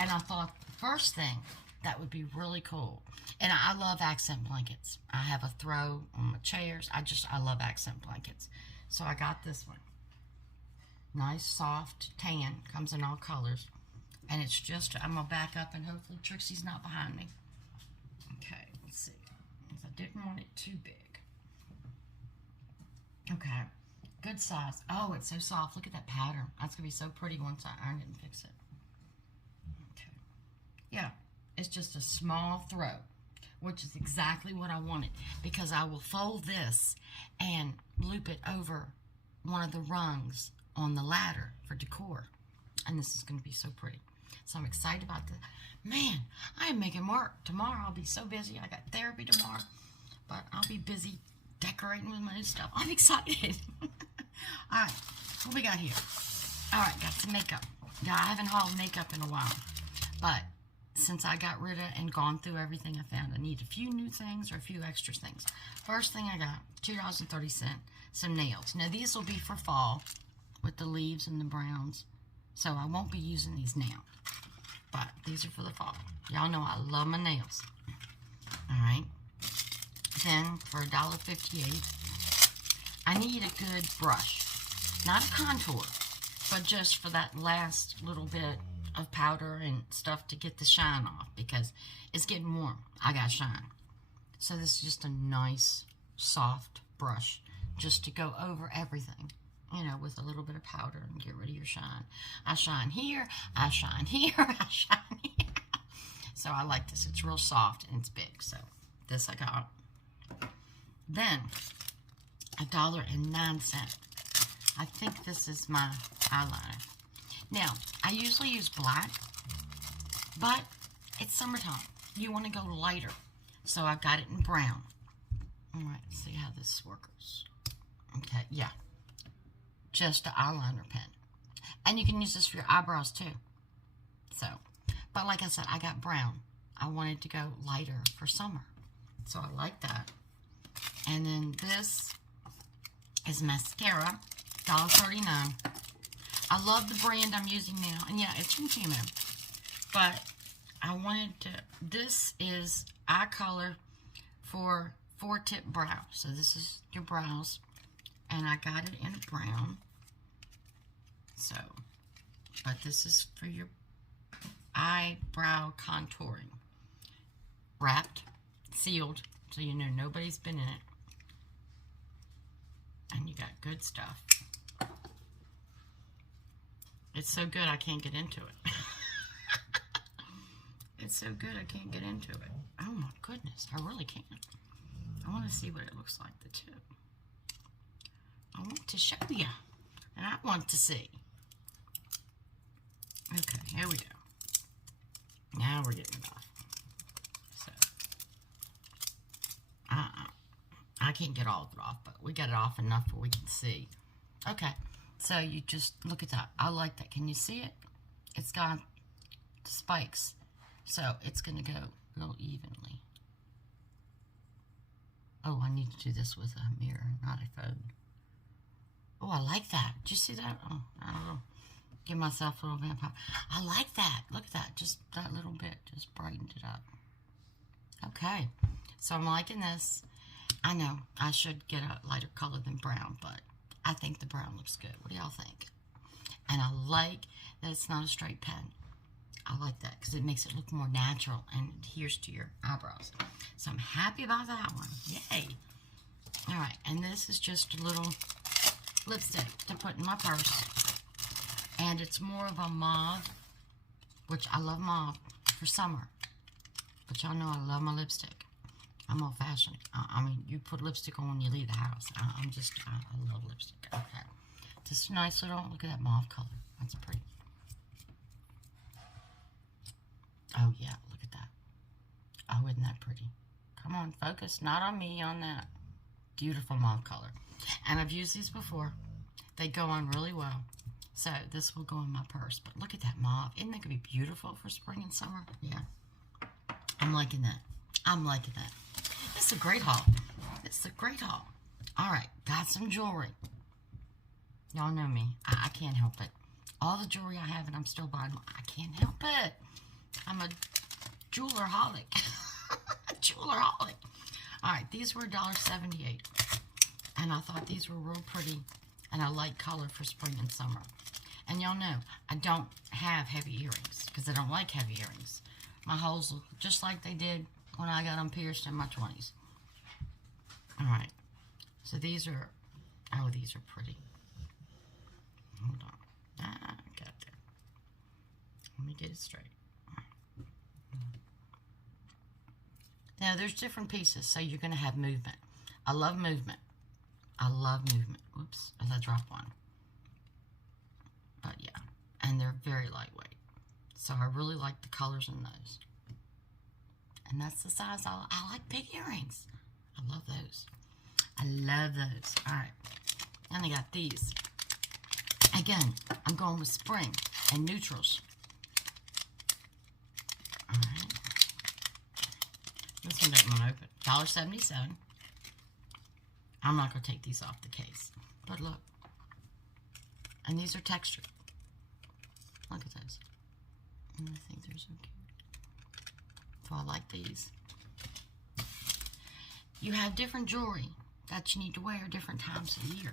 And I thought the first thing that would be really cool. And I love accent blankets. I have a throw on my chairs. I love accent blankets. So I got this one. Nice, soft, tan. Comes in all colors. And it's just, I'm going to back up and hopefully Trixie's not behind me. Okay, let's see. I didn't want it too big. Okay, good size. Oh, it's so soft. Look at that pattern. That's going to be so pretty once I iron it and fix it. Okay. Yeah, it's just a small throw, which is exactly what I wanted, because I will fold this and loop it over one of the rungs on the ladder for decor. And this is going to be so pretty. So I'm excited about this. Man, I am making work. Tomorrow I'll be so busy. I got therapy tomorrow. But I'll be busy decorating with my new stuff. I'm excited. Alright, what we got here? Alright, got some makeup. Yeah, I haven't hauled makeup in a while. But since I got rid of and gone through everything, I found I need a few new things or a few extra things. First thing I got, $2.30, some nails. Now these will be for fall with the leaves and the browns. So I won't be using these now. But these are for the fall. Y'all know I love my nails. Alright. Then for $1.58, I need a good brush. Not a contour, but just for that last little bit of powder and stuff to get the shine off, because it's getting warm. I got shine. So this is just a nice, soft brush just to go over everything, you know, with a little bit of powder and get rid of your shine. I shine here, I shine here, I shine here. So I like this. It's real soft and it's big. So this I got. Then $1.09. I think this is my eyeliner. Now, I usually use black, but it's summertime. You want to go lighter. So I got it in brown. All right, let's see how this works. Okay, yeah. Just an eyeliner pen. And you can use this for your eyebrows too. So, but like I said, I got brown. I wanted to go lighter for summer. So I like that. And then this is mascara, $1.39. I love the brand I'm using now. And yeah, it's from Temu. But I wanted to, this is eye color for 4-tip brow. So this is your brows. And I got it in a brown. So, but this is for your eyebrow contouring. Wrapped, sealed, so you know nobody's been in it. And you got good stuff. It's so good I can't get into it. It's so good I can't get into it. Oh my goodness, I really can't. I want to see what it looks like, the tip. I want to show you. And I want to see. Okay, here we go. Now we're getting it off. So, I can't get all of it off, but we got it off enough where we can see. Okay, so you just look at that. I like that. Can you see it? It's got the spikes. So it's going to go a little evenly. Oh, I need to do this with a mirror, not a phone. Oh, I like that. Did you see that? Oh, I don't know. Give myself a little vampire. I like that. Look at that. Just that little bit. Just brightened it up. Okay. So I'm liking this. I know I should get a lighter color than brown, but I think the brown looks good. What do y'all think? And I like that it's not a straight pen. I like that because it makes it look more natural and adheres to your eyebrows. So I'm happy about that one. Yay. All right. And this is just a little lipstick to put in my purse. And it's more of a mauve, which I love mauve for summer. But y'all know I love my lipstick. I'm old-fashioned. I mean, you put lipstick on when you leave the house. I love lipstick. Okay. Just a nice little, look at that mauve color. That's pretty. Oh, yeah, look at that. Oh, isn't that pretty? Come on, focus. Not on me, on that. Beautiful mauve color. And I've used these before. They go on really well. So this will go in my purse. But look at that mauve. Isn't that going to be beautiful for spring and summer? Yeah. I'm liking that. I'm liking that. This is a great haul. This is a great haul. All right. Got some jewelry. Y'all know me. I can't help it. All the jewelry I have and I'm still buying. I can't help it. I'm a jeweler-holic. A jeweler-holic. All right. These were $1.78. And I thought these were real pretty. And I like color for spring and summer. And y'all know, I don't have heavy earrings because I don't like heavy earrings. My holes look just like they did when I got them pierced in my 20s. All right. So these are, oh, these are pretty. Hold on. I got there. Let me get it straight. Now, there's different pieces, so you're going to have movement. I love movement. I love movement. Oops, I dropped one. But yeah, and they're very lightweight. So I really like the colors in those. And that's the size I like big earrings. I love those. I love those. All right. And I got these. Again, I'm going with spring and neutrals. All right. This one doesn't want to open. $1.77. I'm not going to take these off the case. But look. And these are textured. Look at those. And I think they're so cute. So I like these. You have different jewelry that you need to wear different times of the year.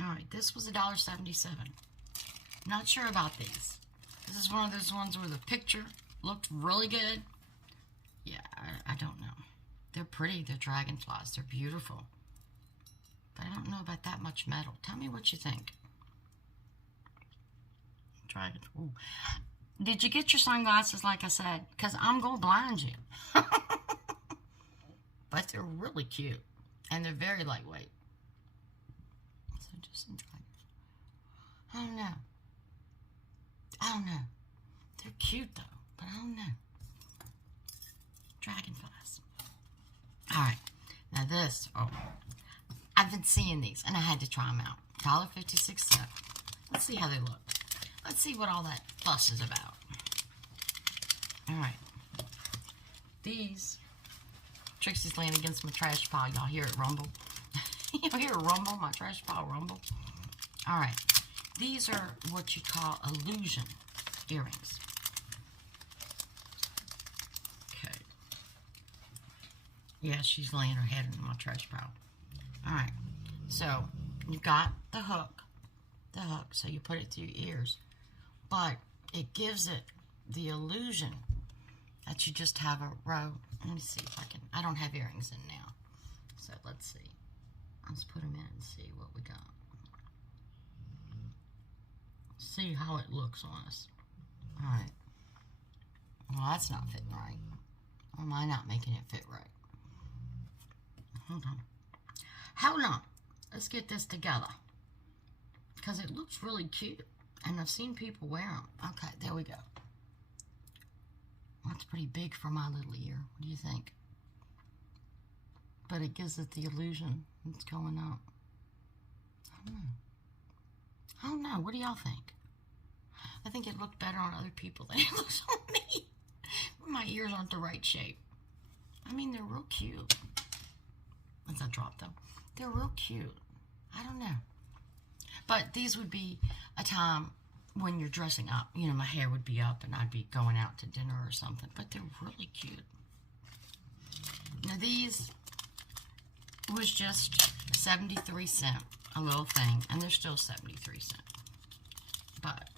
Alright, this was $1.77. Not sure about these. This is one of those ones where the picture looked really good. Yeah, I don't know. They're pretty. They're dragonflies. They're beautiful. But I don't know about that much metal. Tell me what you think. Dragon. Ooh. Did you get your sunglasses like I said? Because I'm going to blind you. But they're really cute. And they're very lightweight. So just enjoy. I don't know. I don't know. They're cute though. But I don't know. Dragonflies. Alright. Now this. Oh. I've been seeing these. And I had to try them out. $1.56. Let's see how they look. Let's see what all that fuss is about. Alright. These. Trixie's laying against my trash pile. Y'all hear it rumble? Y'all hear it rumble? My trash pile rumble? Alright. These are what you call illusion earrings. Okay. Yeah, she's laying her head in my trash pile. Alright. So, you've got the hook. The hook. So you put it through your ears. But it gives it the illusion that you just have a row. Let me see if I can. I don't have earrings in now. So let's see. Let's put them in and see what we got. See how it looks on us. Alright. Well, that's not fitting right. Or am I not making it fit right? Hold on. Hold on. Let's get this together. Because it looks really cute. And I've seen people wear them. Okay, there we go. That's pretty big for my little ear. What do you think? But it gives it the illusion it's going up. I don't know. I don't know. What do y'all think? I think it looked better on other people than it looks on me. My ears aren't the right shape. I mean, they're real cute. Once I drop them. They're real cute. I don't know. But these would be a time when you're dressing up. You know, my hair would be up and I'd be going out to dinner or something. But they're really cute. Now these was just 73 cents, a little thing. And they're still 73 cents. But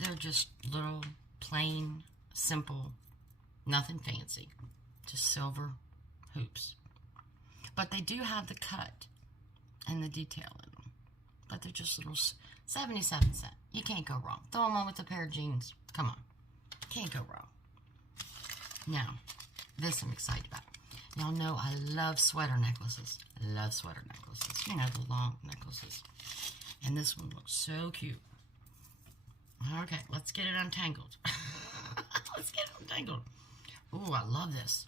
they're just little, plain, simple, nothing fancy. Just silver hoops. But they do have the cut and the detail in them. But they're just little 77 cents. You can't go wrong. Throw them on with a pair of jeans. Come on. Can't go wrong. Now, this I'm excited about. Y'all know I love sweater necklaces. I love sweater necklaces. You know, the long necklaces. And this one looks so cute. Okay, let's get it untangled. Let's get it untangled. Ooh, I love this.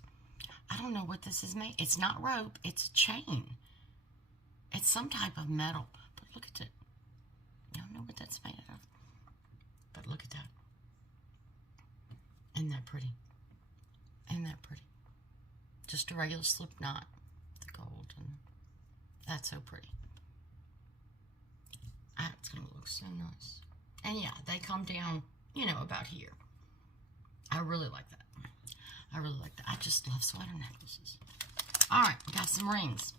I don't know what this is made. It's not rope. It's a chain. It's some type of metal. But look at it. I don't know what that's made of. But look at that. Isn't that pretty? Isn't that pretty? Just a regular slip knot. The gold. And that's so pretty. It's going to look so nice. And yeah, they come down, you know, about here. I really like that. I really like that. I just love sweater necklaces. Alright, we got some rings.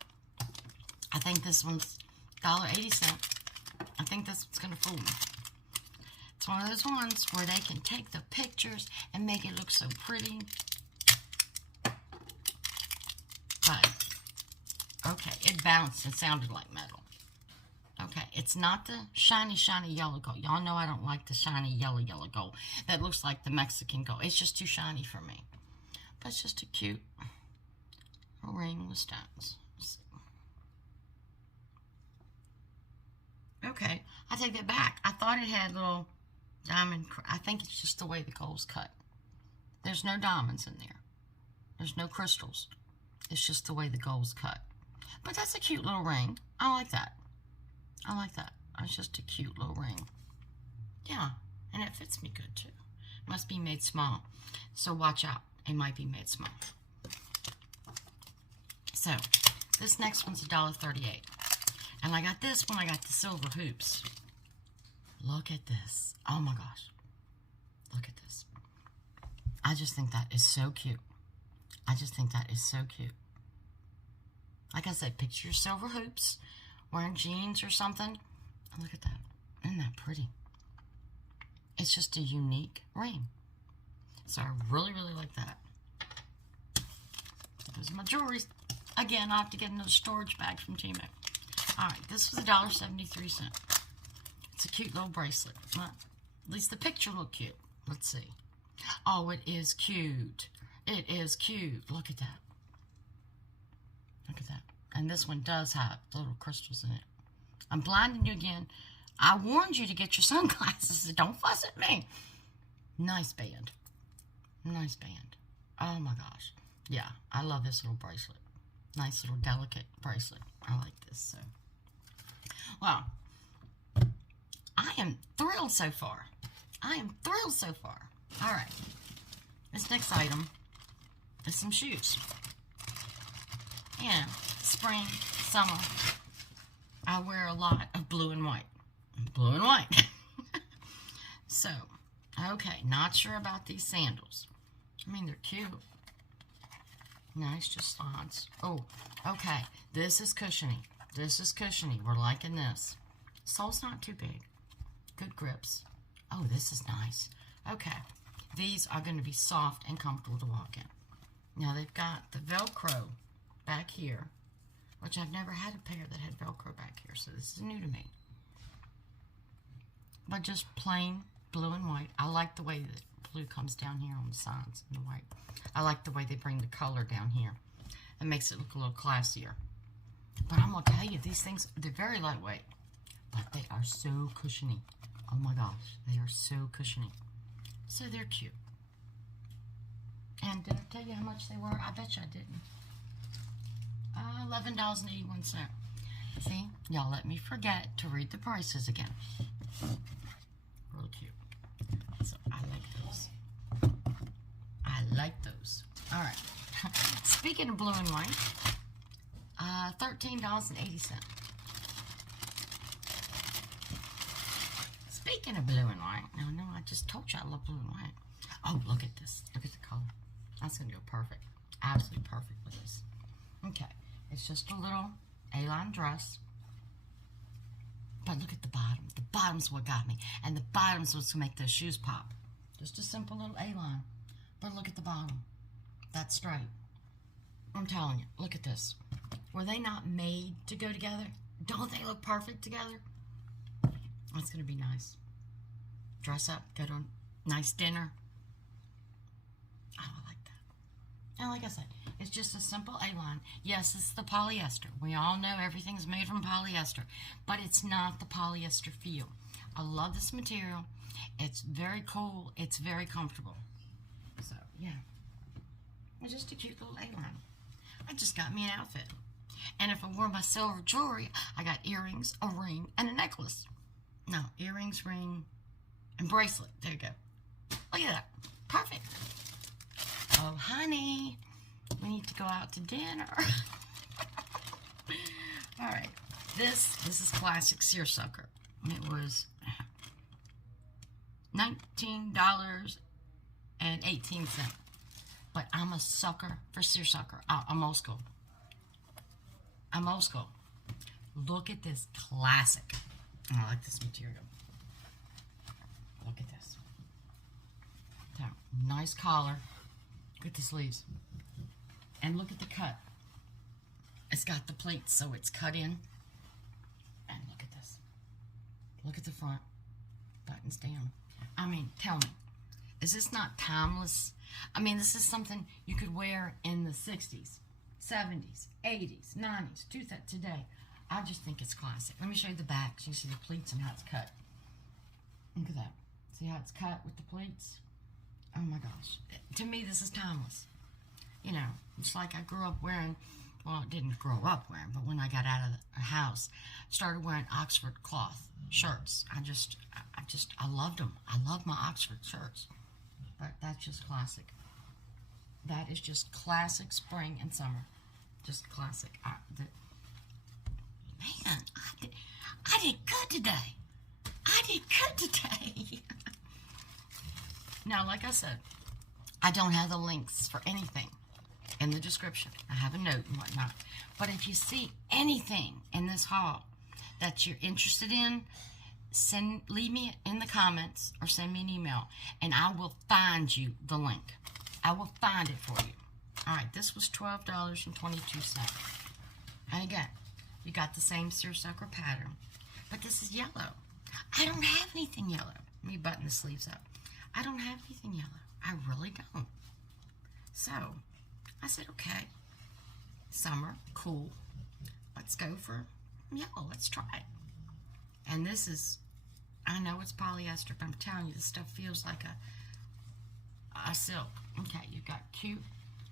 I think this one's $1.80. I think this one's going to fool me. It's one of those ones where they can take the pictures and make it look so pretty. But, okay, it bounced and sounded like metal. Okay, it's not the shiny, shiny yellow gold. Y'all know I don't like the shiny yellow gold. That looks like the Mexican gold. It's just too shiny for me. But it's just a cute ring with stones. Okay, I take that back. I thought it had little diamond. I think it's just the way the gold's cut. There's no diamonds in there. There's no crystals. It's just the way the gold's cut. But that's a cute little ring. I like that. I like that. It's just a cute little ring. Yeah, and it fits me good too. Must be made small. So watch out. It might be made small. So, this next one's $1.38. And I got this when I got the silver hoops. Look at this. Oh my gosh. Look at this. I just think that is so cute. I just think that is so cute. Like I said, picture your silver hoops, wearing jeans or something. And look at that. Isn't that pretty? It's just a unique ring. So I really, really like that. Those are my jewelry. Again, I'll have to get another storage bag from Temu. Alright, this was $1.73. It's a cute little bracelet. Well, at least the picture looked cute. Let's see. Oh, it is cute. It is cute. Look at that. Look at that. And this one does have little crystals in it. I'm blinding you again. I warned you to get your sunglasses, so don't fuss at me. Nice band. Nice band. Oh my gosh. Yeah, I love this little bracelet. Nice little delicate bracelet. I like this. So, well, I am thrilled so far. I am thrilled so far. All right. This next item is some shoes. Yeah, spring, summer. I wear a lot of blue and white. Blue and white. So, okay, not sure about these sandals. I mean, they're cute. Nice, just slides. Oh, okay. This is cushiony. This is cushiony. We're liking this. Sole's not too big. Good grips. Oh, this is nice. Okay. These are going to be soft and comfortable to walk in. Now, they've got the Velcro back here, which I've never had a pair that had Velcro back here, so this is new to me. But just plain blue and white. I like the way that blue comes down here on the sides and the white. I like the way they bring the color down here. It makes it look a little classier. But I'm going to tell you, these things, they're very lightweight. But they are so cushiony. Oh my gosh, they are so cushiony. So they're cute. And did I tell you how much they were? I bet you I didn't. $11.81. See, y'all let me forget to read the prices again. Real cute. So I like those. I like those. All right. Speaking of blue and white, $13.80. Speaking of blue and white, no, I just told you I love blue and white. Oh, look at this. Look at the color. That's going to go perfect. Absolutely perfect with this. Okay. It's just a little A-line dress. But look at the bottom. The bottom's what got me. And the bottom's what's going to make those shoes pop. Just a simple little A-line. But look at the bottom. That's straight. I'm telling you. Look at this. Were they not made to go together? Don't they look perfect together? That's going to be nice. Dress up. Go to a nice dinner. Oh, I like that. And like I said, it's just a simple A-line. Yes, it's the polyester. We all know everything's made from polyester, but it's not the polyester feel. I love this material. It's very cool. It's very comfortable. So, yeah. It's just a cute little A-line. I just got me an outfit. And if I wore my silver jewelry, I got earrings, a ring, and a necklace. No, earrings, ring, and bracelet. There you go. Look at that. Perfect. Oh, honey. We need to go out to dinner. All right. This is classic seersucker. It was $19.18. But I'm a sucker for seersucker. I'm old school. I'm old school. Look at this classic. I like this material. Look at this. Nice collar. Look at the sleeves. And look at the cut. It's got the pleats, so it's cut in. And look at this. Look at the front. Buttons down. I mean, tell me. Is this not timeless? I mean, this is something you could wear in the 60s, 70s, 80s, 90s, today. I just think it's classic. Let me show you the back so you see the pleats and how it's cut. Look at that. See how it's cut with the pleats? Oh my gosh. To me, this is timeless. You know, it's like I grew up wearing, well, I didn't grow up wearing, but when I got out of the house, started wearing Oxford cloth shirts. I loved them. I love my Oxford shirts. But that's just classic. That is just classic spring and summer. Just classic. Man, I did good today. I did good today. Now, like I said, I don't have the links for anything in the description. I have a note and whatnot. But if you see anything in this haul that you're interested in, leave me in the comments or send me an email, and I will find you the link. I will find it for you. All right, this was $12.22. And again, you got the same seersucker pattern, but this is yellow. I don't have anything yellow. Let me button the sleeves up. I don't have anything yellow. I really don't. So, I said, okay, summer, cool. Let's go for yellow. Let's try it. And this is, I know it's polyester, but I'm telling you, this stuff feels like a silk. Okay, you've got cute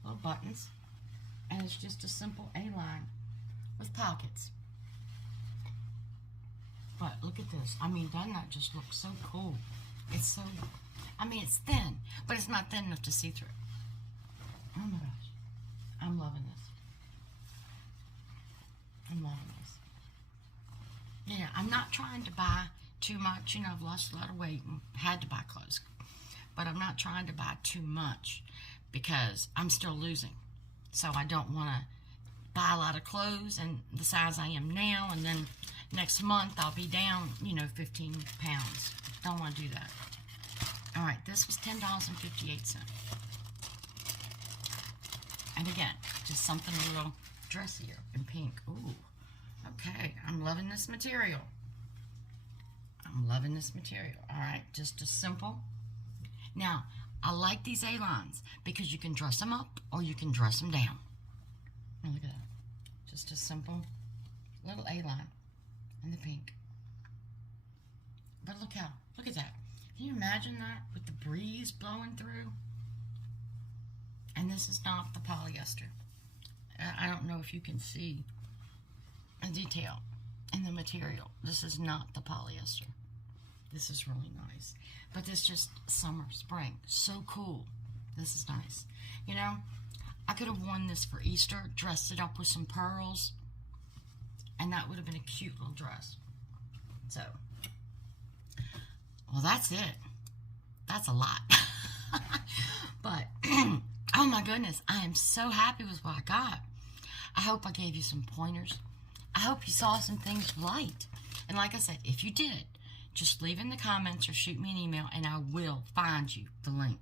little buttons, and it's just a simple A-line with pockets. But look at this. I mean, doesn't that just look so cool? It's so, I mean, it's thin, but it's not thin enough to see through. Oh my gosh. I'm loving this. I'm loving this. Yeah, I'm not trying to buy too much. You know, I've lost a lot of weight and had to buy clothes. But I'm not trying to buy too much because I'm still losing. So I don't want to buy a lot of clothes and the size I am now, and then next month I'll be down, 15 pounds. Don't want to do that. All right, this was $10.58. And again, just something a little dressier in pink. Ooh, okay, I'm loving this material. I'm loving this material. All right, just a simple. Now, I like these A-lines because you can dress them up or you can dress them down. Oh, look at that. Just a simple little A-line in the pink. But look at that. Can you imagine that with the breeze blowing through? And this is not the polyester. I don't know if you can see a detail in the material. This is not the polyester. This is really nice. But this just summer, spring. So cool. This is nice. I could have worn this for Easter, dressed it up with some pearls, and that would have been a cute little dress. So, well, that's it. That's a lot. But, oh my goodness, I am so happy with what I got. I hope I gave you some pointers. I hope you saw some things you liked. And like I said, if you did, just leave in the comments or shoot me an email and I will find you the link.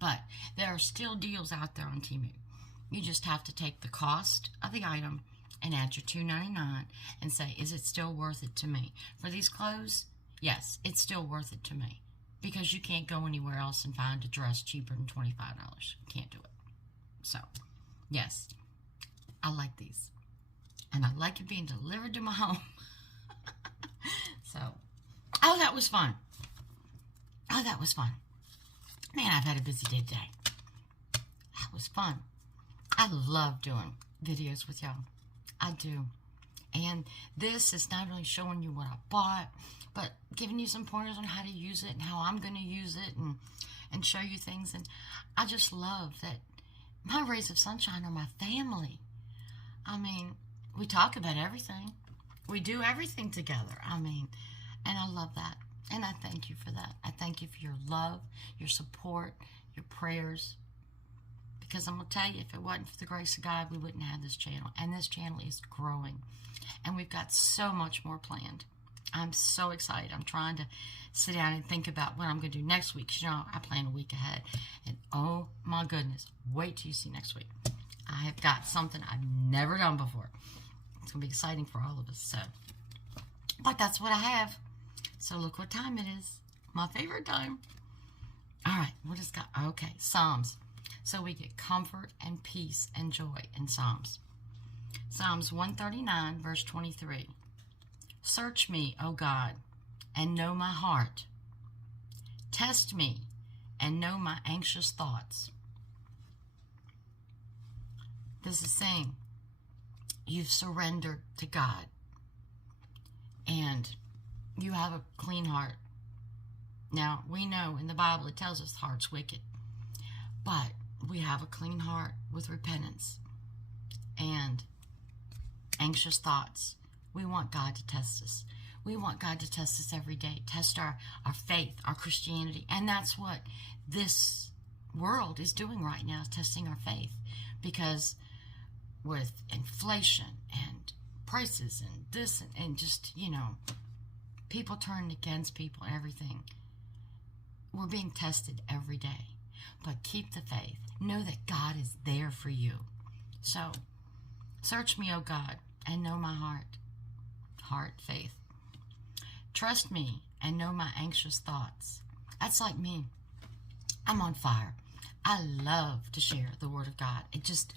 But there are still deals out there on Temu. You just have to take the cost of the item and add your $2.99 and say, is it still worth it to me? For these clothes, yes, it's still worth it to me. Because you can't go anywhere else and find a dress cheaper than $25. You can't do it. So, yes, I like these. And I like it being delivered to my home. So, oh, that was fun. Oh, that was fun. Man, I've had a busy day today. That was fun. I love doing videos with y'all. I do. And this is not only showing you what I bought, but giving you some pointers on how to use it and how I'm going to use it and show you things. And I just love that my rays of sunshine are my family. I mean, we talk about everything. We do everything together. I mean, and I love that. And I thank you for that. I thank you for your love, your support, your prayers. Because I'm going to tell you, if it wasn't for the grace of God, we wouldn't have this channel. And this channel is growing. And we've got so much more planned. I'm so excited. I'm trying to sit down and think about what I'm going to do next week. I plan a week ahead. And oh my goodness, wait till you see next week. I have got something I've never done before. It's going to be exciting for all of us. So, but that's what I have. So look what time it is. My favorite time. All right, what is got? Okay, Psalms. So we get comfort and peace and joy in Psalms. Psalms 139, verse 23. Search me, O God, and know my heart. Test me and know my anxious thoughts. This is saying you've surrendered to God and you have a clean heart. Now, we know in the Bible it tells us the heart's wicked, but we have a clean heart with repentance and anxious thoughts. We want God to test us. We want God to test us every day, test our faith, our Christianity. And that's what this world is doing right now, is testing our faith. Because with inflation and prices and this and just, people turning against people and everything, we're being tested every day. But keep the faith. Know that God is there for you. So, search me, O God, and know my heart. Heart, faith. Trust me and know my anxious thoughts. That's like me. I'm on fire. I love to share the Word of God. It just,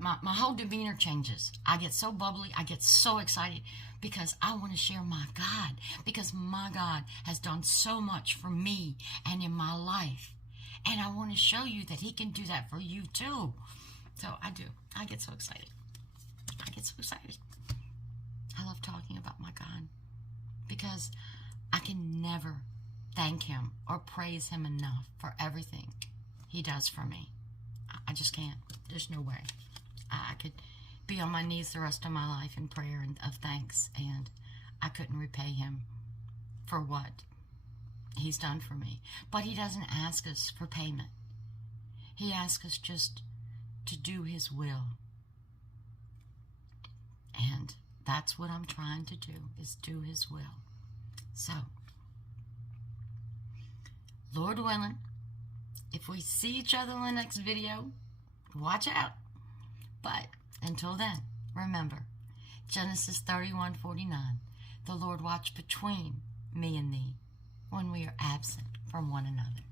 my whole demeanor changes. I get so bubbly. I get so excited because I want to share my God. Because my God has done so much for me and in my life. And I want to show you that He can do that for you too. So I do. I get so excited. I get so excited. I love talking about my God because I can never thank Him or praise Him enough for everything He does for me. I just can't. There's no way. I could be on my knees the rest of my life in prayer and of thanks, and I couldn't repay Him for what He's done for me. But He doesn't ask us for payment. He asks us just to do His will. And that's what I'm trying to do, is do His will. So, Lord willing, if we see each other in the next video, watch out. But until then, remember, Genesis 31:49, the Lord watched between me and thee when we are absent from one another.